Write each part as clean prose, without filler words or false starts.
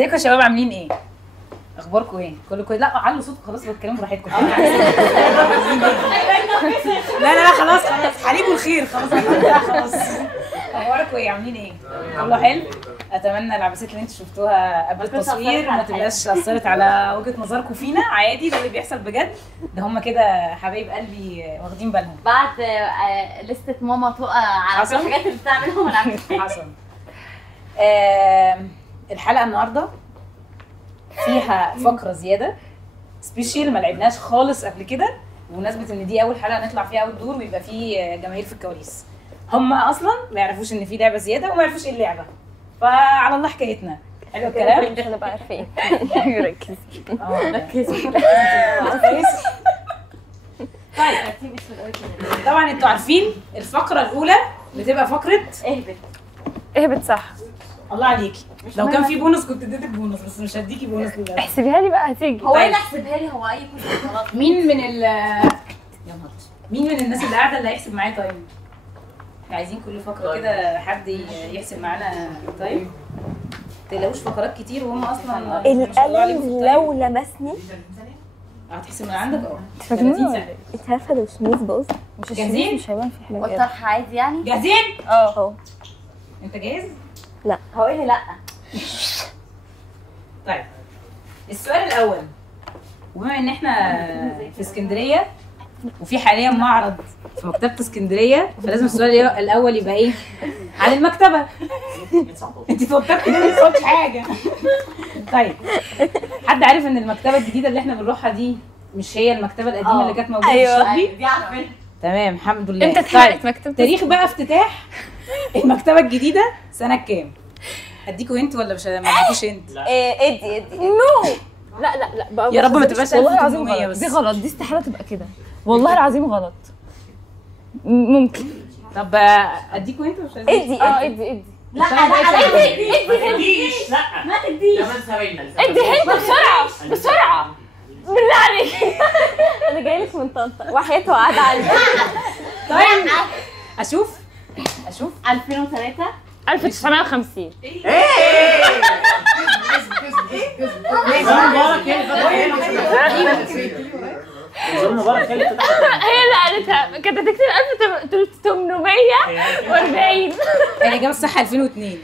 ازيكم يا شباب عاملين ايه؟ اخباركم ايه؟ كله لا علوا صوتكم خلاص بتكلموا براحتكم. لا خلاص حليب الخير خلاص. اخباركم ايه؟ عاملين ايه؟ كله حلو؟ اتمنى العباسات اللي انتوا شفتوها قبل التصوير ما تبقاش اثرت على وجهه نظركم فينا، عادي ده اللي بيحصل بجد، ده هم كده حبايب قلبي واخدين بالهم. بعد لستة ماما تقع على كل الحاجات اللي بتعملهم انا حصل. الحلقه النهارده فيها فقره زياده سبيشال ما لعبناش خالص قبل كده، بمناسبه ان دي اول حلقه نطلع فيها اول دور ويبقى فيه جماهير في الكواليس. هم اصلا ما يعرفوش ان في لعبه زياده وما يعرفوش ايه اللعبه، فعلى الله حكايتنا. حلو الكلام؟ مش هنبقى عارفين. ركزي ركزي. طيب طبعا انتوا عارفين الفقره الاولى بتبقى فقره اهبط صح. الله عليكي، لو كان في بونص كنت اديتك بونص، بس مش هديكي بونص دلوقتي. احسبيها لي بقى هتيجي. هو ايه احسبها لي؟ هو اي كل غلط. مين من الناس اللي قاعده اللي هيحسب معايا تايم؟ عايزين كل فقره كده حد يحسب معانا تايم. ما تقلقوش فقرات كتير وهم اصلا القلم لو لمسني هتحسب من عندك. 30 ثانيه. انت عارفه لو سميث باظ مش جاهزين؟ مش هيبان في حاجه. والطرح عادي يعني؟ جاهزين؟ اه انت جاهز؟ لا هو ايه لا؟ طيب السؤال الاول، وبما ان احنا في اسكندريه وفي حاليا معرض في مكتبه اسكندريه، فلازم السؤال الاول يبقى ايه؟ عن المكتبه. انت توترتي ليه؟ ما قلتش حاجه. طيب حد عارف ان المكتبه الجديده اللي احنا بنروحها دي مش هي المكتبه القديمه اللي كانت موجوده في الشاطبي؟ دي عارفين. تمام الحمد لله. امتى اتحرقت مكتبة؟ تاريخ بقى افتتاح المكتبه الجديده سنه كام؟ اديكوا انت ولا مش ما اديكوش انت؟ ادي نو. لا بقى يا رب ما تبقاش والله العظيم 1800 غلط. بس. دي غلط، دي استحاله تبقى كده. والله العظيم غلط. ممكن. طب اديكوا انت ولا مش عايزين؟ ادي لا ادي تديش. لا ما تديش. كمان ثواني. ادي هنت بسرعه بالله عليك. انا جاي لك من طنطا وحياته قاعده عندي. طيب اشوف 2003 1950. مبارك هي اللي قالتها، كانت هتكتب 1840. الاجابه الصح 2002.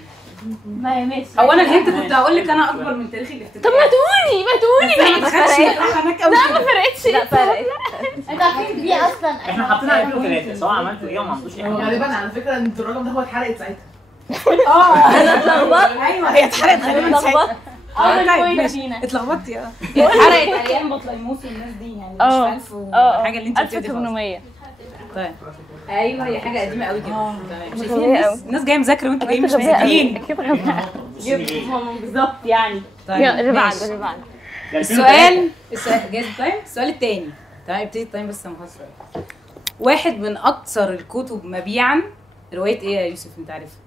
ما هي ماشي. هو انا الهنت كنت هقول لك انا اكبر من تاريخ الافتتاح. طب ما تقولي ما خدش هناك قوي. لا ما فرقتش. لا فرقت. انت عارفين دي اصلا احنا حاطينها 2003 سواء عملتوا ايه وما عملتوش ايه. غالبا على فكره ان الرقم ده هو اتحرقت ساعتها. انا اتلخبطت. ايوه هي اتحرقت غالبا ساعتها. اتلخبطت. اول طيب بوينت ماشي فينا. اتلخبطتي. هي اتحرقت ايام بطليموس والناس دي يعني مش 1000 وحاجه اللي انت بتقولي. 1800. طيب ايوه هي حاجه قديمه قوي كده. تمام شايفين غبية الناس جايه مذاكره وانتوا جايين مش غبية قوي. مذاكرين. اكيد غباء. بالظبط يعني. طيب اللي ماشي. بعده السؤال جاهز التايم؟ السؤال الثاني. تمام ابتدي التايم بس ما خلصش. واحد من اكثر الكتب مبيعا روايه ايه يا يوسف انت عارفها؟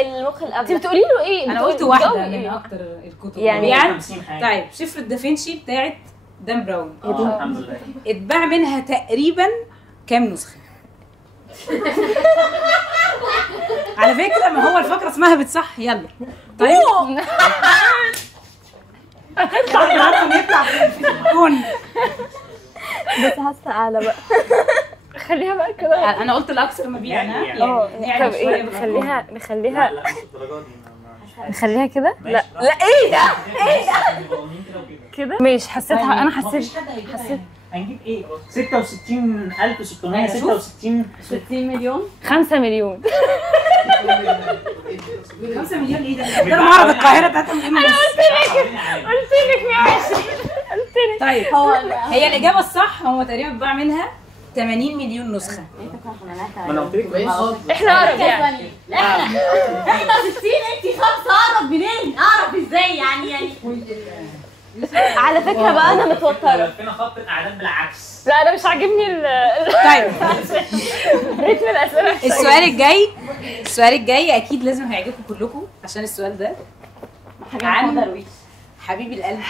المخ انت الابيض. بتقولي له ايه؟ انا قلت واحده من اكثر الكتب يعني مبيعا. 50 حاجه. طيب شفرة دافنشي بتاعت دان براون الحمد لله. اتباع منها تقريبا كام نسخه؟ على فكره ما هو الفقره اسمها بتصح. يلا طيب يطلع في الجون. بس حاسه اعلى بقى. خليها بقى كده. انا قلت الاكثر مبيعا يعني. طب ايه نخليها لا لا مش الدرجه دي. نخليها كده. لا لا ايه ده؟ كده ماشي. حسيتها انا حسيت هنجيب ايه؟ 66666. 60 مليون. 5 مليون. 5 مليون ايه ده؟ ده معرض القاهره 3 مليون ونص. قلت لك 120. طيب هي الاجابه الصح هو تقريبا اتباع منها 80 مليون نسخه. ما انا قلت لك احنا اقرب يعني. لا احنا 60 انت 5 اقرب منين؟ اعرف ازاي يعني على فكره بقى انا متوتره. فينا خط الاعداد بالعكس. لا انا مش عاجبني طيب رتم الاسئله. السؤال الجاي اكيد لازم هيعجبكم كلكم عشان السؤال ده حاجه عن درويش. حبيب القلب،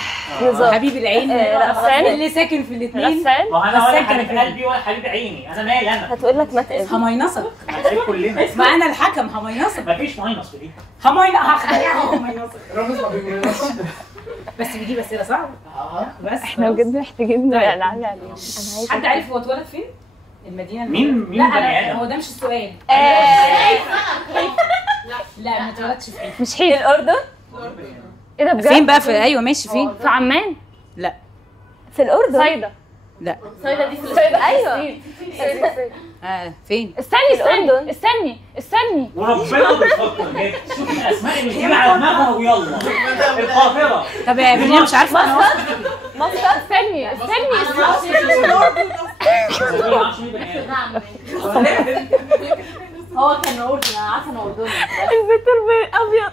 بالظبط. حبيب العين، غسان. اللي ساكن في الاثنين. غسان. ما هو انا ولا غسان كان حبيب قلبي ولا حبيب عيني، انا مالي انا. هتقول لك ما تقل. همينصك، هتلاقي كلنا. ما انا الحكم همينصك. مفيش ماينص في دي. همينصك رامز ما بيقولناش. بس بيجيب اسئله صعبه. بس احنا بجد محتاجين طيب. نعلي عليهم. انا عايزه حد عارف هو اتولد فين؟ المدينه مين لا بني لا آدم؟ هو ده مش السؤال. لا ما اتولدش فين. مش حيل الاردن. ايه ده بجد؟ فين بقى في ايوه ماشي فين؟ في عمان. لا في الاردن. صيدا. لا صيدا دي في صيدا. ايوه. فين؟ استني استني وربنا بتفكر جد. شوف الاسماء اللي بتيجي على دماغها ويلا. القاهره. طب يا بنية مش عارفه انا مصر. استني ما اعرفش مين بني آدم. نعم هو كان اردن، انا عارفه انه اردني. البيت ابيض.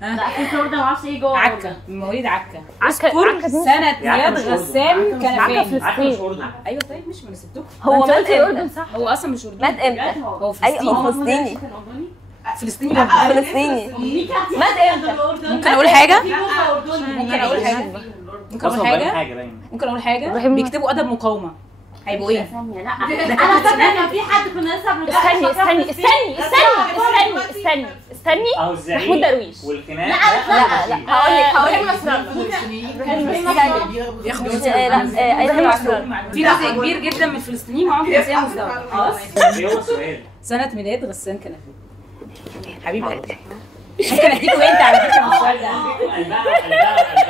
لا في اردن ما اعرفش ايه جوه عكا، من مواليد عكا. عكا سنة ميلاد غسان كان عكا فين؟ عارفه مش اردن. ايوه طيب مش من سبتكم. هو مات في الاردن امتى؟ صح؟ هو اصلا مش اردني. مات امتى؟ هو ايوه فلسطيني. هو فلسطيني. كان اردني. فلسطيني برضه. فلسطيني. مات امتى؟ ممكن اقول حاجة؟ في جزء اردني. ممكن اقول حاجة؟ ممكن اقول أصلاً بقى حاجة؟ باين. ممكن اقول حاجة؟ إبراهيم. بيكتبوا أدب مقاومة. هيبقوا ايه؟ ثانية لا انا فاكره كان في حد كنا لسه استني اهو الزعيم محمود درويش. والخناق. لا هقول لك في جزء كبير جدا من الفلسطينيين معاهم جنسية مزدوجة. خلاص؟ ايه هو السؤال؟ سنة ميلاد غسان كان فين؟ حبيب قلبي. ممكن اديكوا انت على فكرة من السؤال ده. قلبها.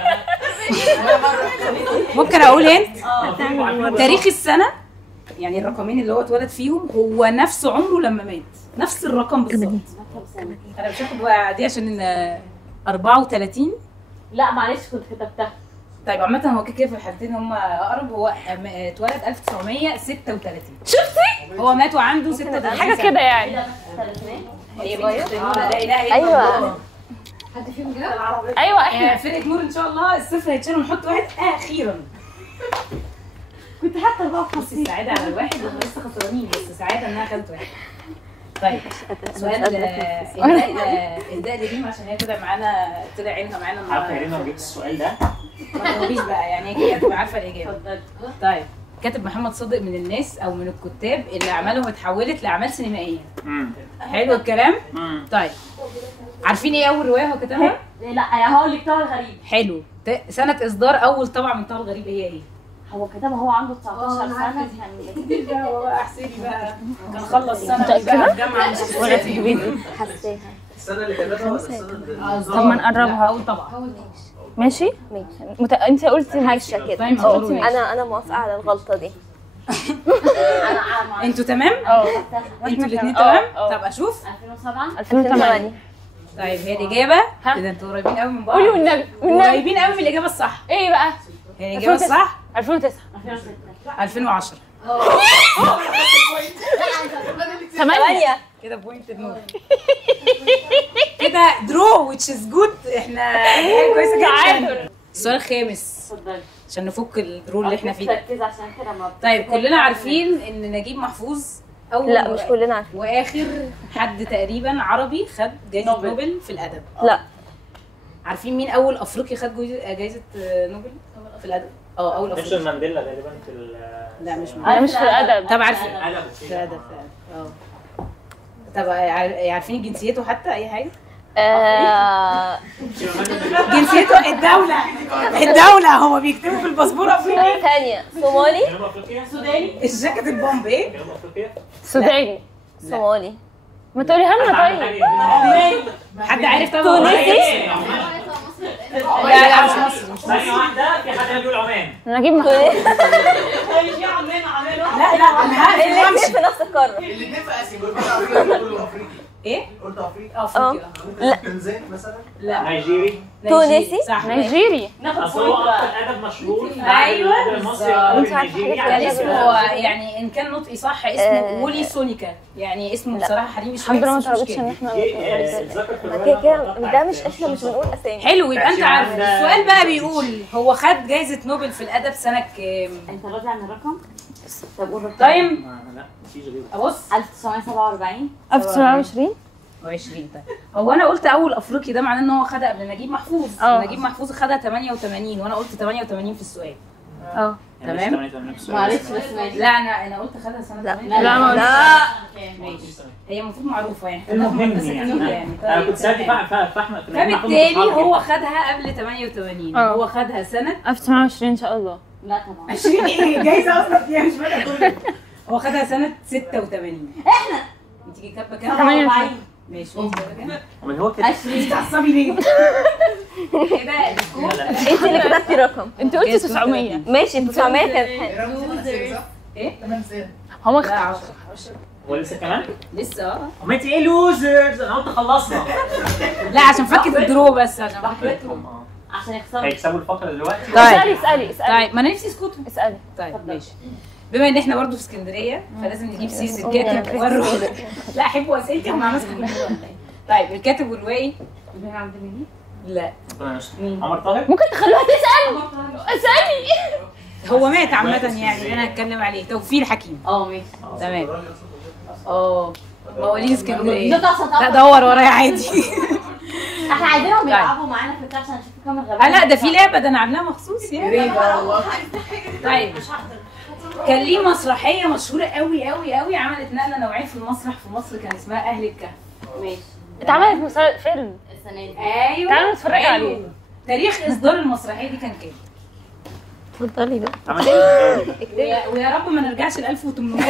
ممكن اقول انت تاريخ السنة، يعني الرقمين اللي هو اتولد فيهم هو نفس عمره لما مات، نفس الرقم بالظبط. انا مش هاخد بقى دي عشان 34. لا معلش كنت كتبتها. طيب عامة هو كده في الحالتين هم اقرب. هو اتولد 1936. شفتي؟ هو مات وعنده 36 حاجه سنة. كده يعني. هي بنت لا اله الا ايوه. الله. ايوه احنا فرقة نور ان شاء الله الصفر هيتشال ونحط واحد اخيرا. كنت حتى بقى بصي السعادة على الواحد هم لسه خسرانين، بس سعادة انها خدت واحد. طيب سؤال اهداء لريم عشان هي طلع معانا، طلع عينها معانا عارفه يا ريما لو جبت السؤال ده ما تجاوبيش بقى، يعني هي كده تبقى عارفه الاجابه. طيب كاتب محمد صادق من الناس او من الكتاب اللي اعمالهم اتحولت لاعمال سينمائيه. حلو الكلام. طيب عارفين ايه اول روايه هو كتبها؟ لا هقول لك طه الغريب. حلو. سنه اصدار اول طبعه من طه الغريب هي ايه؟ هو كتبها هو عنده 19 سنه كان هو بقى احسبي بقى كان خلص سنه بقى في الجامعه مش حسيها. السنة اللي كتبها ولا السنة اللي طب ما نقربها. اول طبعه. ماشي. انت قلتي هشه كده. طيب قولوا ماشي. انا موافقه على الغلطه دي. انتوا تمام؟ انتوا الاثنين اه. تمام؟ اه. طب اشوف. 2007 2008. طيب هي الاجابه كده انتوا قريبين قوي من بعض. قولي والنبي قريبين قوي من الاجابه الصح. ايه بقى؟ هي الاجابه الصح 2009. 2010. 8. كده بوينت نور. كده درو which is good. احنا حاجه كويسه جدا. تعادل. السؤال الخامس اتفضلي. عشان نفك الدرو اللي احنا فيه ده. ركزي عشان كده ما طيب كلنا عارفين ان نجيب محفوظ اول لا مش كلنا عارفين. واخر حد تقريبا عربي خد جائزه نوبل في الادب. لا عارفين مين اول افريقي خد جائزه نوبل في الادب؟ اول نيلسون افريقي. مانديلا غالبا في لا مش انا مش في الادب. طب عارفين الادب في الادب طب عارفين جنسيته حتى اي حاجه؟ جنسيته الدولة هو بيكتبوا في الباسبور افريقي. ثانية صومالي. جنوب افريقيا. سوداني. الجاكيت البومب ايه؟ جنوب افريقيا. سوداني. صومالي. ما تقوليها لنا طيب. حد عارف طبعا؟ تونسي. لا مش مصري. ثانية واحدة في حد بيقول عمان. نجيب محفوظ. لا الاثنين في نفس القارة. الاثنين في اسيا. قلت افريقي. ايه؟ قلت افريقي. افريقيا. لا. تنزاني مثلا. لا نيجيري. تونسي. صح. نيجيري. اصل هو اكتر ادب مشهور. ايوه المصري انت عارفة النيجيري. يعني اسمه يعني ان كان نطقي صح اسمه وولي سونيكا، يعني اسمه بصراحه حريمي شويه. الحمد لله ما بس مش طلبتش مشكلة. ان احنا كده كده ده مش احنا مش بنقول اسامي. حلو يبقى انت عارف. السؤال بقى بيقول هو خد جائزه نوبل في الادب سنه كام؟ انت راضي عن الرقم؟ طب قول الرقم. تايم. لا مفيش غيره. ابص 1947. 1920. 20. طيب هو انا قلت اول افريقي، ده معناه ان هو خدها قبل نجيب محفوظ. نجيب محفوظ خدها 88 وانا قلت 88 في السؤال. تمام. معلش بس ماشي. لا انا قلت خدها سنه لا 88. لا ماشي، هي المفروض معروفه يعني. المهم هندسة يعني كتير يعني. انا كنت سالت فاحمد فبالتالي هو خدها قبل 88. هو خدها سنه 1920 ان شاء الله. لا طبعا 20. ايه جايزه اصلا فيها مش فاكره. هو خدها سنه 86. احنا انت كاتبه كام؟ 48. ماشي انت كاتبه كام؟ امال هو كده 20. بتعصبي ليه؟ كده السكور انت اللي كتبتي رقم. انت قلتي 900. ماشي 900 كانت ايه؟ 8 سنين. هما لا 10 ولسه كمان؟ لسه امال انت ايه لوزرز؟ انا قلت خلصنا. لا عشان فكت الدرو بس، عشان فكت. عشان يخسروا. هيكسبوا الفقره دلوقتي. اسالي اسالي اسالي طيب ما انا نفسي اسكت. اسالي. طيب ماشي. بما ان احنا برضه في اسكندريه فلازم نجيب سيره الكاتب والروائي. لا احبوا اسئلتي هم عملوا كلهم. طيب الكاتب والروائي ابراهيم عبد المجيد. لا ربنا يستر. عمر طاهر. ممكن تخلوها تسال. اسالي. هو مات عامه يعني اللي انا هتكلم عليه. توفيق الحكيم. ماشي. تمام. مواليد اسكندريه. ده عشان لا دور ورايا عادي. احنا عايزينهم يلعبوا معانا في البتاع عشان نشوف كام الغباء. لا ده في لعبه، ده انا عاملاها مخصوص يعني. طيب كان ليه مسرحيه مشهوره قوي قوي قوي، عملت نقله نوعيه في المسرح في مصر، كان اسمها اهل الكهف. ماشي. اتعملت فيلم. السنه دي. ايوه تعالوا نتفرج عليه. تاريخ اصدار المسرحيه دي كان كام؟ اتفضلي بقى. عملت ايه؟ ويا رب ما نرجعش ل 1800.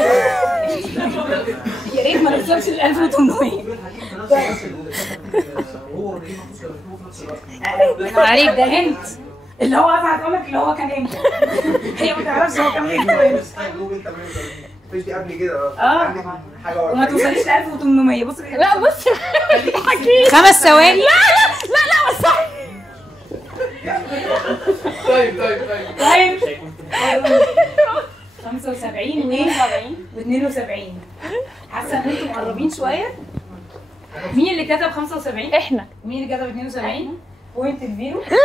يا ريت ما نوصلش ل 1800. هو ونجيب محفوظ كانوا بيكتبوا في نفس الوقت. عليك ده هنت اللي هو اصلا هتقول لك اللي هو كان امتى. هي ما تعرفش هو كان امتى. مفيش دي قبل كده. عندك حاجه وما توصليش ل 1800. بص لا بصي حكي. 5 ثواني. لا بس صح. طيب 75 و 72. حاسه ان انتم مقربين شويه. مين اللي كتب 75؟ احنا. مين اللي كتب 72؟ بوينت الفيرو. لا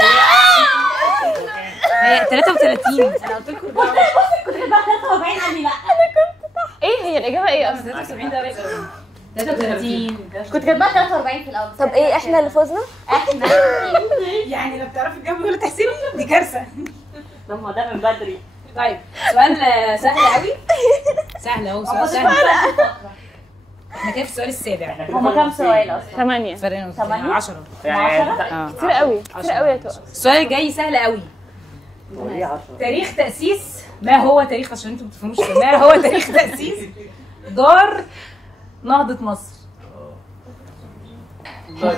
هي 33. انا قلت لكم كنت بقى 43 قال لي لا. ايه هي الاجابه ايه اصلا؟ 73 ده 33. كنت كاتباها 43 في الاول. طب ايه احنا اللي فزنا؟ احنا يعني لو بتعرفي تجاوبي ولا تحسبي دي كارثه. طب ما ده من بدري. طيب سؤال سهل قوي. سهل اهو، سؤال سهل. احنا كده في السؤال السابع. هما كام سؤال اصلا؟ 8. فرقنا 8. 10. يعني كتير قوي كتير قوي يا تقى. السؤال الجاي سهل قوي. تاريخ تأسيس، ما هو تاريخ، عشان انتوا ما بتفهموش، ما هو تاريخ تأسيس دار نهضة مصر؟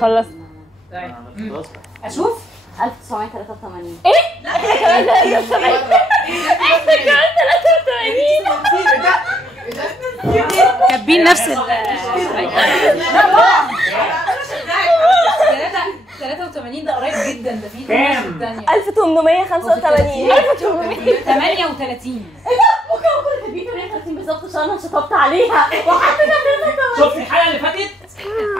خلصت. طيب اشوف 1983. كاتبين نفس ال 83 ده قريب جدا، ده في كام؟ الثانية 1885. 38. ممكن اكون كاتبين 38 بالظبط عشان انا شطبت عليها وحطينا شفت الحلقه اللي فاتت؟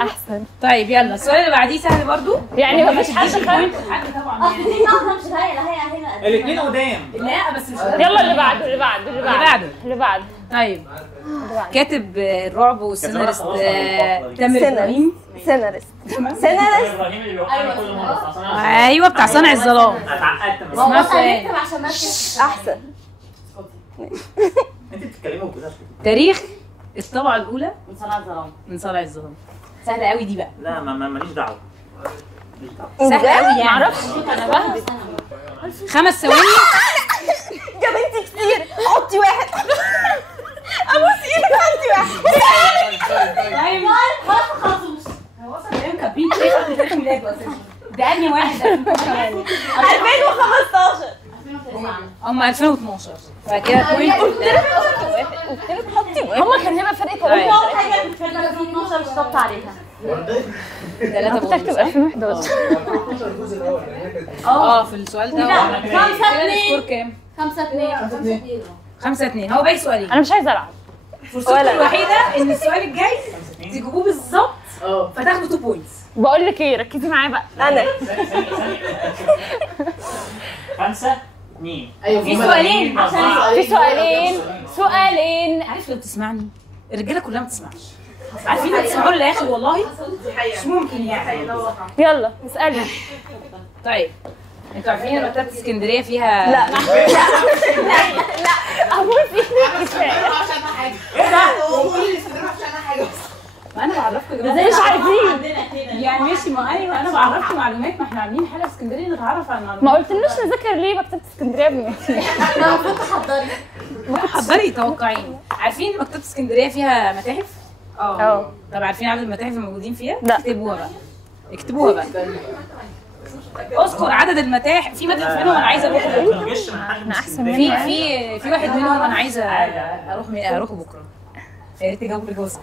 احسن. طيب يلا السؤال اللي بعديه سهل برضو. يعني مفيش حد تديش خد. البوينت لحد طبعا اصل يعني. دي ما مش هي هنا الاثنين قدام. لا بس مش يلا اللي بعده اللي بعده اللي بعده بعده. اللي بعده. طيب كاتب الرعب والسيناريست تامر سيناريست. ابراهيم. سيناريست. ابراهيم اللي بيوقعنا كل مره. ايوه بتاع صانع الظلام. اتعقدت بس. اسمها بص سؤال. هنكتب عشان نركز. احسن. انت بتتكلمي وكده. تاريخ الطبعة الأولى من صنع الظلام. من صالح الظلام. سهلة قوي دي بقى. لا ماليش دعوه. ماليش دعوه. سهلة قوي يعني. معرفش انا بهبد. 5 ثواني. يا بنتي كتير. حطي واحد. ابوس ايدك حطي واحد. طيب خلاص ما خلصوش. هو اصلا اليوم كاتبين تاريخ قبل تاريخ ميلاده اساسا. ده انهي واحد 2012 2015. هم 2012 فكده بوينت. قلت لك حطي واحد. هما كان هيبقى فرق طيب. اول حاجه في 2012 شطبت عليها. 3 كنت هكتب 2011. 12 الجزء الاول يعني هي كانت في السؤال ده. لا، كده 5-2. السكور كام؟ 5-2. 5-2. هو باقي سؤالين. انا مش عايزه العب. فرصتكم الوحيدة ان السؤال الجاي تجيبوه بالظبط فتاخدوا 2 بوينتس. بقول لك ايه ركزي معايا بقى. انا 5-2. في سؤالين عشان في سؤالين. عارف لو بتسمعني الرجاله كلها ما بتسمعش. عارفين هتسمعوا للاخر والله مش ممكن يعني. يلا اسالي. طيب انتوا عارفين ان مكتبه اسكندريه فيها لا ابوس ايدك كفايه. ما انا بعرفكم يا جماعه ازاي مش عارفين؟ يعني ماشي. ما ايوه انا بعرفكم معلومات، ما احنا عاملين حلقه في اسكندريه نتعرف على المعلومات. ما قلتلناش نذاكر ليه مكتبه اسكندريه حضري توقعين. عارفين مكتبه اسكندريه فيها متاحف؟ اه طب عارفين عدد المتاحف الموجودين فيها؟ لا. اكتبوها بقى اكتبوها بقى. اذكر عدد المتاحف. في متحف منهم انا عايزه اروح. احنا احسن منهم. في واحد منهم انا عايزه اروح بكره. يا ريت تجاوبوا الجوز.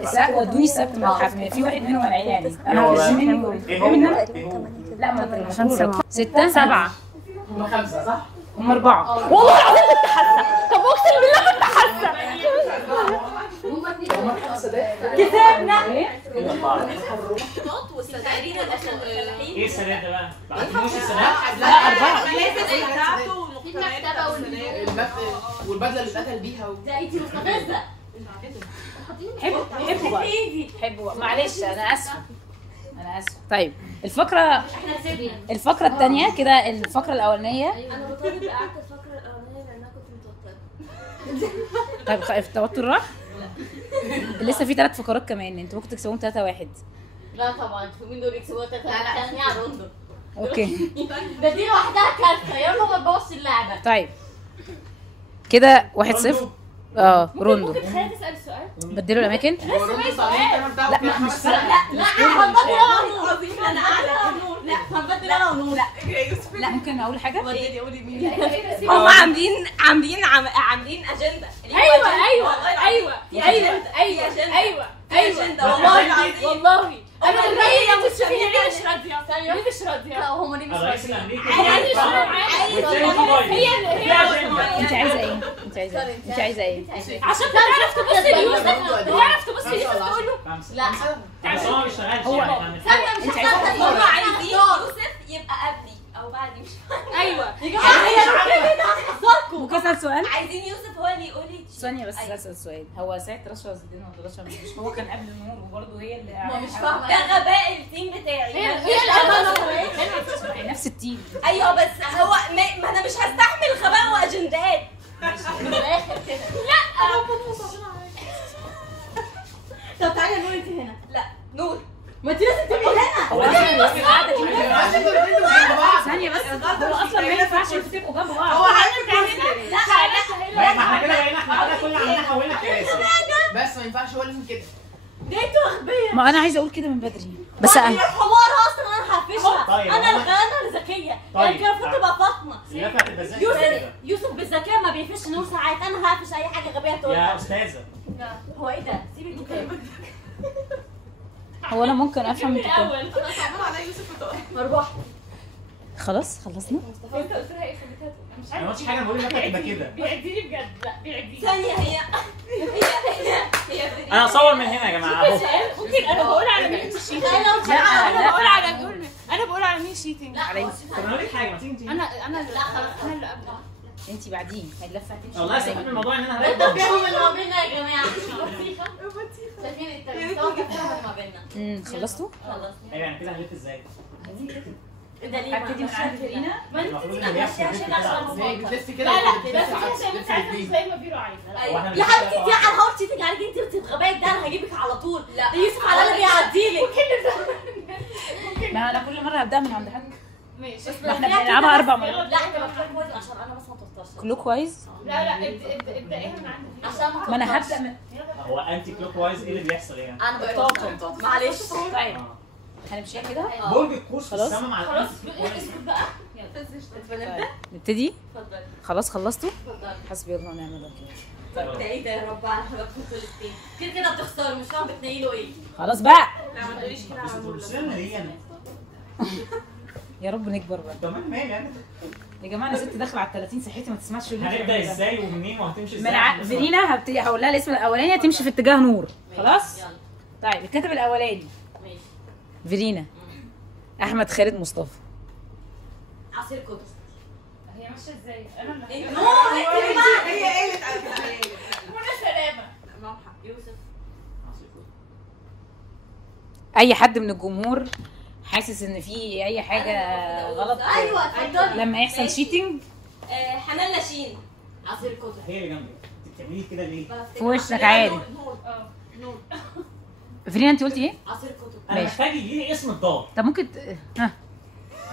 السبت ودوني السبت متحف. في واحد منهم انا عيني عليه. انا هخش مني لا ما عشان سبعة 6 7 هم 5 صح؟ هم 4. والله العظيم كنت حاسه. طب اقسم بالله كنت حاسه. كسبنا. ايه السنه ده بقى؟ ما عندناش السنه. لا 4. والبدله اللي اتقتل بيها لا انتي مستفزه. حبوا بقى حبوا بقى. معلش انا اسفه طيب الفقره الفقره الثانيه كده. الفقره الاولانيه انا بطالب قعدت الفقره الاولانيه لانها كنت متوتره. طيب التوتر راح؟ لسه في 3 فقرات كمان. انتوا ممكن تكسبوهم 3-1. لا طبعا في مين دول يكسبوها 3 ثانيه على روندو. اوكي ده دي لوحدها كارثه. يلا ما تبوظش اللعبه. طيب كده 1-0. روندو. ممكن تخليني تسال السؤال؟ بدلوا الاماكن. لا مش فارقه. لا هنبدل انا ونور. انا قاعده ونور. لا هنبدل انا ونور. لا ممكن اقول حاجه. قولي مين. هم عاملين اجنده. ايوه والله انا اللي مش راضيه. ليه مش راضيه؟ لا هم ليه مش الرئيس راضيه؟ الامريكي انت عايزه ايه؟ عشان تعرف تبص ليوسف. تعرف تبص ليوسف تقول له لا بس هو ما بيشتغلش يعني. ثانيه مش هتعرف. هم عايزين يوسف يبقى قبلي او بعدي مش ايوه يا جماعه هي هزاركم. ممكن اسال سؤال؟ عايزين يوسف هو اللي يقول لي ثانيه بس اسال سؤال. هو ساعه رشا الدين ولا رشا مش هو كان قبل النور وبرضه هي اللي مش فاهمه. ده غباء التيم بتاعي. نفس التيم. ايوه بس هو ما انا مش هستحمل غباء واجندات. من الاخر كده. طب تعالي نور انت هنا. لا نور ما انت لازم تبقي هنا. ثانيه بس. هو اصلا ما ينفعش انتوا تبقوا جنب بعض. هو عارف ما احنا كده بقينا احنا كل عمالين حولنا كراسي. بس ما ينفعش هو لازم كده. ده انتوا اغبياء. ما انا عايزه اقول كده من بدري بس هي الحوار اصلا انا هقفشها. طيب، انا الذكيه. يعني كان المفروض تبقى فاطمه. اللفه هتبقى ازاي؟ يوسف بالذكاء ما بيقفش نور ساعات. انا هقفش اي حاجه غبيه يا تقولها. استاذه هو ايه ده؟ سيبي الكتاب. هو انا ممكن افهم انتوا كده. اول مروح. خلاص خلصنا. انت قلت لها ايه خليتها مش انا ما قلتش حاجه. انا بقول اللفه هتبقى كده. بيعديني بجد. لا بيعديني. ثانيه هي انا اصور من هنا يا جماعه اهو. ممكن انا بقول على مين الشيتنج. انا بقول على مين الشيتنج. طب انا اقول لك حاجه. ما تيجي لا خلاص انا اللي قبل. انت بعدين اللفه هتمشي. والله سيبك من الموضوع ان انا هلاقي التفاهم اللي ما بيننا يا جماعه. شايفين التفاهم ما بيننا. خلصتوا؟ خلاص. ايوه يعني كده هنلف ازاي؟ ده ليه؟ هبتدي من عند فيرينا. المفروض ان بيحصل لف كده. زي بتلف كده. لا بتلف عكس. بس انت زي ما بيقولوا عليك. هو احنا يا حبيبتي دي على الهوا تيجي عليك. انت بغبائك ده انا هجيبك على طول. لا. ده يوسف على اللي بيعديلك. ما انا كل مره هبدا من عند حد. ماشي. ما احنا بنلعبها 4 مرات. لا انت بتفكر كويس عشان انا بس ما توترش. كله كويس. لا ابدا ايه من عندي عشان ما انا هبدا من. هو انتي كلوك وايز ايه اللي بيحصل يعني؟ انا بتوتر. معلش. طيب هنمشيها كده. برج القوس في خلاص. السما مع خلاص الأنتي كلوك وايز. اسكت بقى. يلا طيب نبتدي. اتفضلي خلاص خلصتوا؟ اتفضلي. حسبي الله ونعم الوكيل. ده ايه ده يا رب على حبك كل الاثنين. كده كده بتخسروا مش فاهم بتنيلوا ايه. خلاص بقى. لا ما تقوليش كده بس على تقول سنة دي انا. يا رب نكبر بقى. طب انا مالي انا؟ يا جماعه انا ست داخله على 30 صحتي ما تسمعش اللي هنبدا ازاي ومنين وهتمشي ازاي؟ فيرينا هبتدي هقول لها الاسم الاولاني هتمشي في اتجاه نور. خلاص؟ يلا طيب الكاتب الاولاني ماشي. فيرينا احمد خالد مصطفى. عصير كوبس. ماشيه ازاي؟ انا اللي هي قالت منى سلامه. يوسف. اي حد من الجمهور حاسس ان في اي حاجه غلط ايوه اتفضلي. لما يحصل شيتنج حنان لاشين. عصير كتب. هي اللي جنبك انت بتعملي كده ليه؟ في وشك عادي. نور. فرينا انت قلتي ايه؟ عصير كتب. انا ماشي. محتاج يجيلي اسم الدار. طب ممكن ها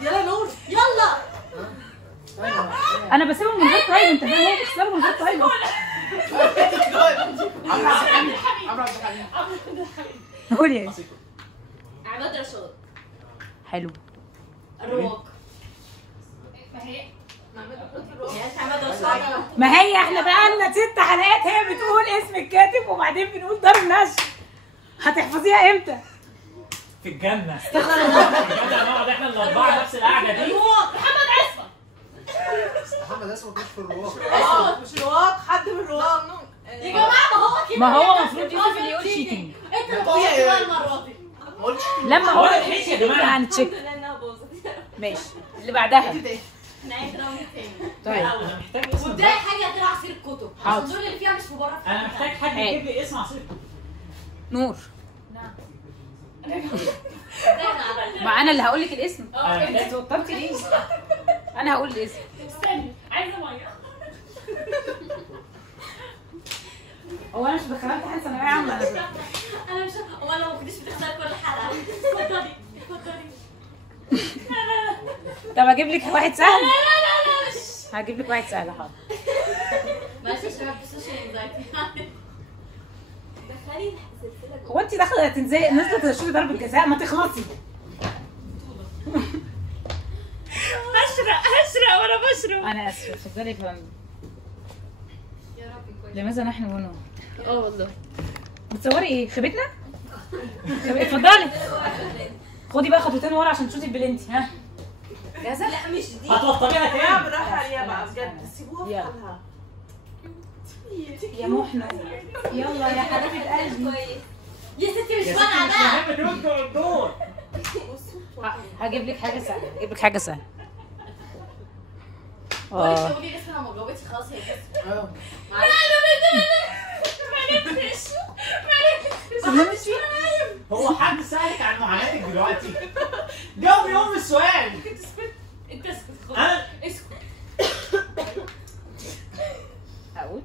يلا نور. يلا. انا بسيبهم من غير تايم، انت فاهم؟ هو بيخسروا من غير تايم عمرو عبد الحليم. قول يا يوسف. عماد رشاد. حلو. الرواق. فهي يا عماد رشاد. ما هي احنا بقالنا 6 حلقات هي بتقول اسم الكاتب وبعدين بنقول دار النشر. هتحفظيها امتى؟ في الجنة. في الجنة هنقعد احنا الأربعة نفس القعدة دي. محمد عصمت. محمد اسمه مش في الرواق. مش رواق، حد من الرواق. يا جماعه ما هو كده. ما هو المفروض يوسف اللي يقول شيتنج. انت اللي بوظت بقى المره دي. ما قلتش لما هو هو الحس يا جماعة. هنتشيك. لانها باظت. ماشي اللي بعدها. نعيد راوند تاني. طيب أنا محتاج اسم وابداي الدار. حاجه غير عصير الكتب. حاضر. عشان دول اللي فيها مش مبرر. أنا محتاج حد يجيب لي اسم عصير الكتب. نور. ده ما انا اللي هقول لك الاسم. أنا محتاج- انت وطرتي ليه؟ انا هقول الاسم. استني عايزه ميه. هو انا مش بدخلها امتحان ثانويه عامه على فكرة. انا مش امال لو ما كنتش بتختار كل حلقه. اتفضلي اتفضلي. طب اجيب لك واحد سهل؟ لا لا لا مش هجيب لك واحد سهل حاضر. معلش يا شباب السوشيال انزايتي. دخلي سلسله هو انت داخله تنزلي نازله تشوفي ضربه جزاء ما تخلصي. هشرق وانا بشرب. انا اسفه اتفضلي يا فندم. يا رب كويس. لماذا نحن هنا؟ والله. بتصوري ايه؟ خيبتنا؟ اتفضلي خدي بقى خطوتين ورا عشان تشوفي البلنتي. ها جاهزه؟ لا مش دي. هتوطبيها تاني. بالراحه عليها بقى بجد، سيبوها في يلا. حالها. يا محنة يلا يا حبيبه قلبي. كويس. يا ستي مش يا ستي فارقه مش بقى. مهم تردوا الدور. هجيب لك حاجه سهله، هجيب لك حاجه سهله. معلش قولي لسه انا ما جاوبتش خلاص هي بس. اه هو حد سألك عن معاناتك دلوقتي؟ جاوبي ام السؤال. انت اسكت خلاص. انا اسكت. هقول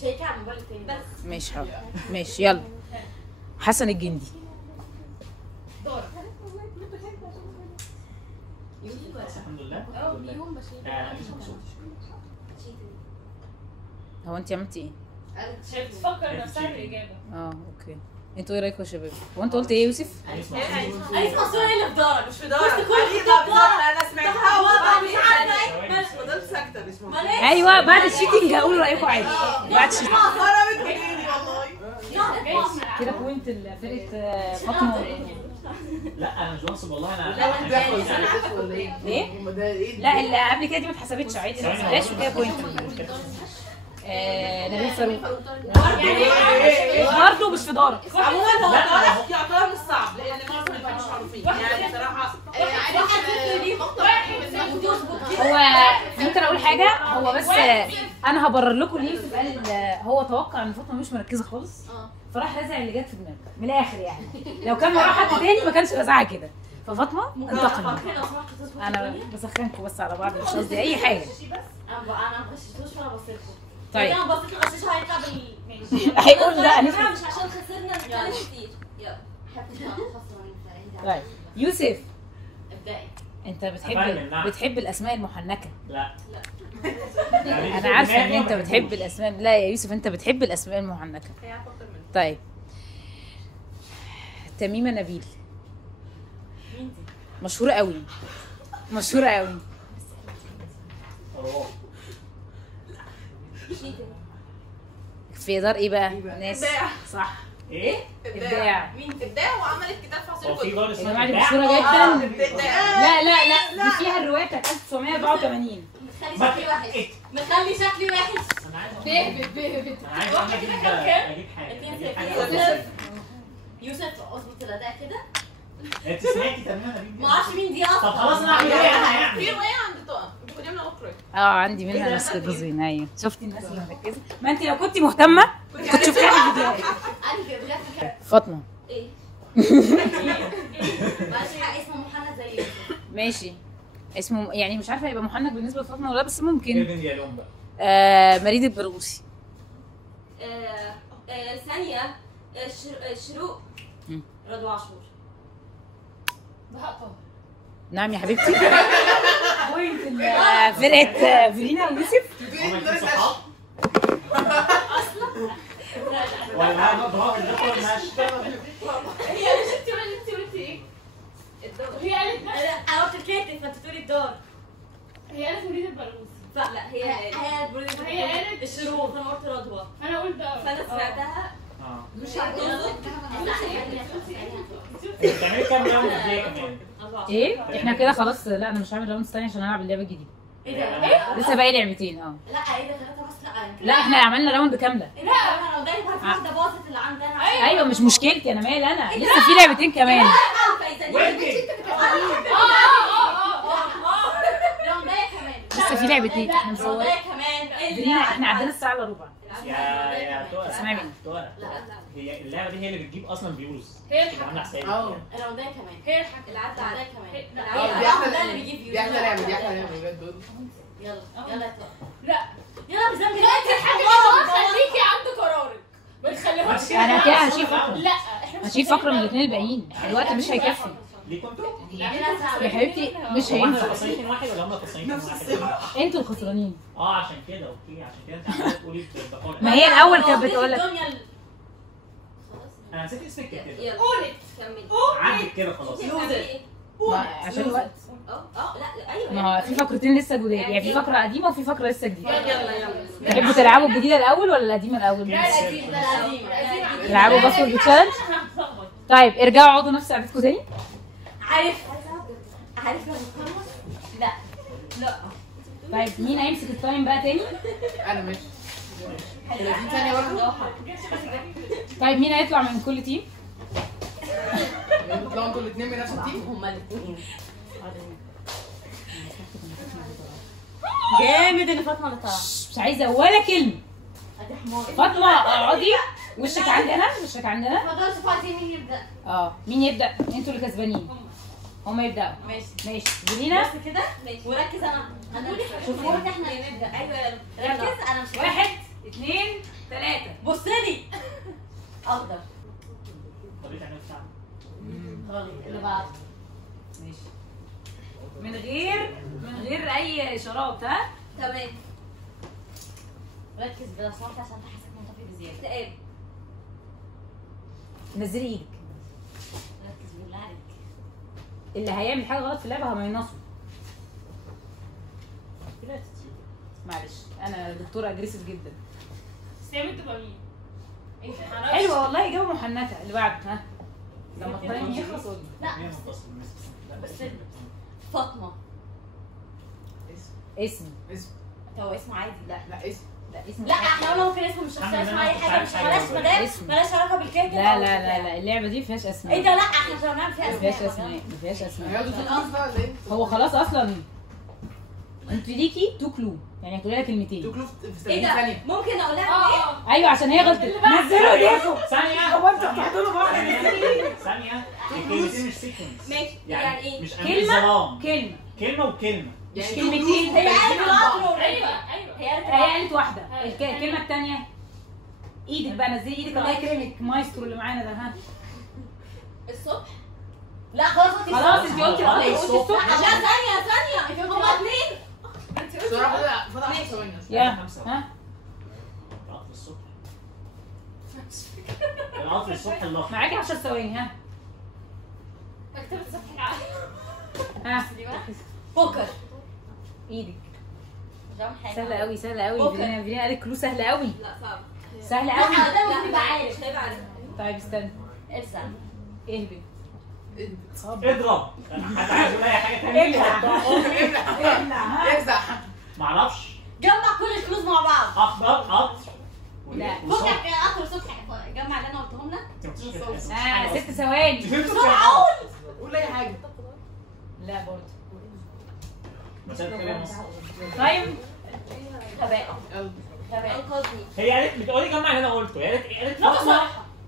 شيكي على الموبايل تاني بس. ماشي حاضر ماشي يلا. حسن الجندي. الحمد لله. يوم هو انت عملتي ايه؟ هي بتفكر نفسها بالاجابه. اوكي. انتوا ايه رايكم يا شباب؟ هو انت قلت ايه يوسف؟ أليس مصورة اللي في دارك. مش في دارك عليها بالظبط، انا سمعتها وبعدين فضلت ساكته مش مهم. ايوه بعد الشيتنج هقول رايكم عادي. بعد الشيتنج خربت مني والله. كده بوينت لفرقه فاطمه. لا انا مش بنصب والله انا. ده كويس ولا ايه؟ ايه؟ هم ده ايه؟ لا اللي قبل كده دي ما اتحسبتش عادي، ما حسبتهاش وكده بوينت. نبيل فاروق برضه مش في دارك. عموما هو دارك يعتبر مش صعب لان معظم اللي مش معروفين يعني بصراحه. هو ممكن اقول حاجه، هو بس انا هبرر لكم ليه. يوسف قال هو توقع ان فاطمه مش مركزه خالص فراح رازع اللي جت في دماغه من الاخر يعني. لو كان وراه حد تاني ما كانش رازعها كده. ففاطمه انتقمت. انا بسخنكم بس على بعض مش قصدي اي حاجه. انا ما غششتوش ولا بصيت له. طيب. انا بصيت لغششه هيطلع ماشي. هيقول لا مش انا عشان خسرنا نتكلم كتير. يلا حبيبتي انا خسرانه. طيب يوسف ابدأي. انت أفهم، نعم. بتحب الاسماء المحنكه. لا. انا عارفه ان انت بتحب الاسماء. لا يا يوسف انت بتحب الاسماء المحنكه. طيب تميمه نبيل مشهوره قوي، مشهوره قوي. في دار ايه بقى؟ ناس إبداع. صح. ايه؟ ابداع. مين ابداع وعملت كتاب في عصير هو في الكتب. دار يا اسمها جماعه دي إبداع؟ مشهوره جدا. ابداع. لا لا لا دي فيها الروايه بتاعت 1984. مخلي شكلي وحش. مخلي شكلي وحش. انا عايز بهبت. انا عايز أقول لك اجيب حاجه. أجيب حاجة. يوسف اظبط الاداء كده. انت سمعتي تماما ما اعرفش مين دي اصلا. طب خلاص انا اعمل ايه انا في يعني؟ روايه عند طقم بتقولي لنا عندي منها نسخة جزئين. ايوه شفتي الناس اللي مركزه؟ ما انت لو كنت مهتمه كنت شفتي الفيديوهات. فاطمه ايه؟ معلش اسمه محمد زي ماشي اسمه يعني مش عارفه يبقى محنك بالنسبه لفاطمه ولا لا، بس ممكن. ايفن يا لون بقى. مريض البرغوثي. ثانية شروق رضوى عاشور. نعم يا حبيبتي. بوينت فرقه فيرينا ويوسف. ولا نضرب الدكتور ماشي. هي مش انت قلتي ايه؟ الدار. هي قالت انا قلت الكاتب فانت تقولي الدار. هي قالت مريض البرغوثي. لا هي قالت الشروق فانا قلت رضوى. انا قلت فانا سمعتها مش هتقصد بتعملي كام راوند ازاي كمان؟ ايه احنا كده خلاص. لا انا مش هعمل راوند تاني عشان العب اللعبه الجديده. ايه ده؟ ايه؟ لسه باقي لعبتين. لا ايه ده 3 بس لا لا احنا عملنا راوند كامله. لا انا لو جايبها في واحده باظت اللي عندنا. ايوه مش مشكلتي انا مالي انا لسه في لعبتين كمان. لسه في لعبتين احنا مصورين. احنا عندنا الساعه الا ربع. يا تورا اسمعي مني. تورا هي اللعبه دي هي اللي بتجيب اصلا فيوز. هي عامله حسابي. الرمضان كمان. هي الحاجة العدة عليها كمان. دي احلى ده اللي بيجيب فيوز. دي احلى لعبه دي احلى لعبه بجد دول. يلا يلا لا يلا بس لا انت الحاجة دي خليكي عند قرارك ما تخليهاش انا كده هشيل فقره. لا احنا هشيل فقره من الاثنين الباقيين. الوقت مش هيكفي ليكوا انتوا؟ يا حبيبتي. مش هو احنا هينفع. خسرانين واحد ولا هم خسرانين واحد؟ انتوا الخسرانين. عشان كده اوكي عشان كده انت عماله تقولي بقول. ما هي الاول كانت بتقول لك انا نسيت اسمك كده. يلا قولت كملي. عدت كده خلاص. عشان الوقت. لا ايوه ما هو في فقرتين لسه جداد يعني في فقره قديمه وفي فقره لسه جديده. يلا تحبوا تلعبوا الجديده الاول ولا القديمه الاول؟ القديم تلعبوا باسورد تشالنج. طيب ارجعوا اقعدوا نفس قعدتكم تاني. عارف لما نخلص؟ لا طيب مين هيمسك التايم بقى تاني؟ انا ماشي 30 ثانيه برضه. طيب مين هيطلع من كل تيم؟ بيطلعوا انتوا الاثنين من نفس التيم. هما الاثنين جامد ان فاطمه اللي طلعت. مش عايزه ولا كلمه. ادي حمار. فاطمه اقعدي. وشك عندنا وشك عندنا. فاضل صفاتي مين يبدا؟ مين يبدا؟ انتوا اللي كسبانين. هما يبداوا. ماشي جولينا. بس كده ماشي وركز. انا شوفوا احنا نبدا. ايوه ركز. انا مش 1 2 3. بص لي اخضر. طب ايه تعملوا بتاعنا؟ خالص اللي بعد ماشي. من غير اي اشارات. ها تمام. ركز لو سمحت عشان تحسك منطفي بزياده. اكتئاب. نزلي ايدك. ركز بالله عليك. اللي هيعمل حاجه غلط في اللعبه هينصوا. معلش انا دكتوره اجريسيف جدا. استعمل الدوبامين. انت حلوه والله اجابه محنكه. اللي بعد ها لما التايم يخلص قولي. لا بس فاطمه اسم. هو اسمه عادي. لا اسم. لا احنا قلنا ممكن اسمه مش شخصيه اسمه اي حاجه. مش بلاش مالهاش علاقه بالكاتب. لا اللعبه دي فيهاش اسماء. ايه ده؟ لا احنا مش هنعمل فيها ما فيهاش اسماء. هيقعدوا تنقص بقى ولا ايه؟ هو خلاص اصلا انت ليكي تو كلو يعني هتقولي لها كلمتين. تاكلوا في ايه 30 ده؟ ثانيه. ممكن اقول لها ايه؟ ايوه عشان هي غلطت. نزلوا ايديكم. ثانية. هو انتوا هتقعدوا بعض. ثانية. الكلمتين مش سيكونس. ماشي يعني ايه؟ مش كلمه كلمة وكلمة. مش كلمتين. هي قالت القطر. ايوه هي قالت واحده. الكلمه الثانيه ايدك بقى. نزلي ايدك الله يكرمك. مايسترو اللي معانا ده. ها الصبح. لا خلاص انت قلتي الصبح. لا ثانيه هما اثنين. بسرعه فاضل 10 ثواني. يا ها القطر الصبح. القطر الصبح الله. معاكي 10 ثواني. ها مكتبة سطح العالم. ها بكر. ايدك. مش هعمل حاجه. سهله قوي. فينا قالت كلو سهله قوي. لا صعب. سهله قوي. لا ده ممكن يبقى عارف. هيبقى عارف. طيب استنى. ارسل. اهبط. اضرب. حد عايز يقول اي حاجة تانية؟ افزع. معرفش. جمع كل الكلوز مع بعض. اخضر قطر. لا. فكك يا اخر صبح. جمع اللي انا قلتهم لك. 6 ثواني. بسرعه قول. قول اي حاجه. لا برضه. مساء الخير يا مصر. تايم. غباء. غباء. انقذني. هي قالت بتقولي جمع اللي انا قلته، قالت لا فاطمه.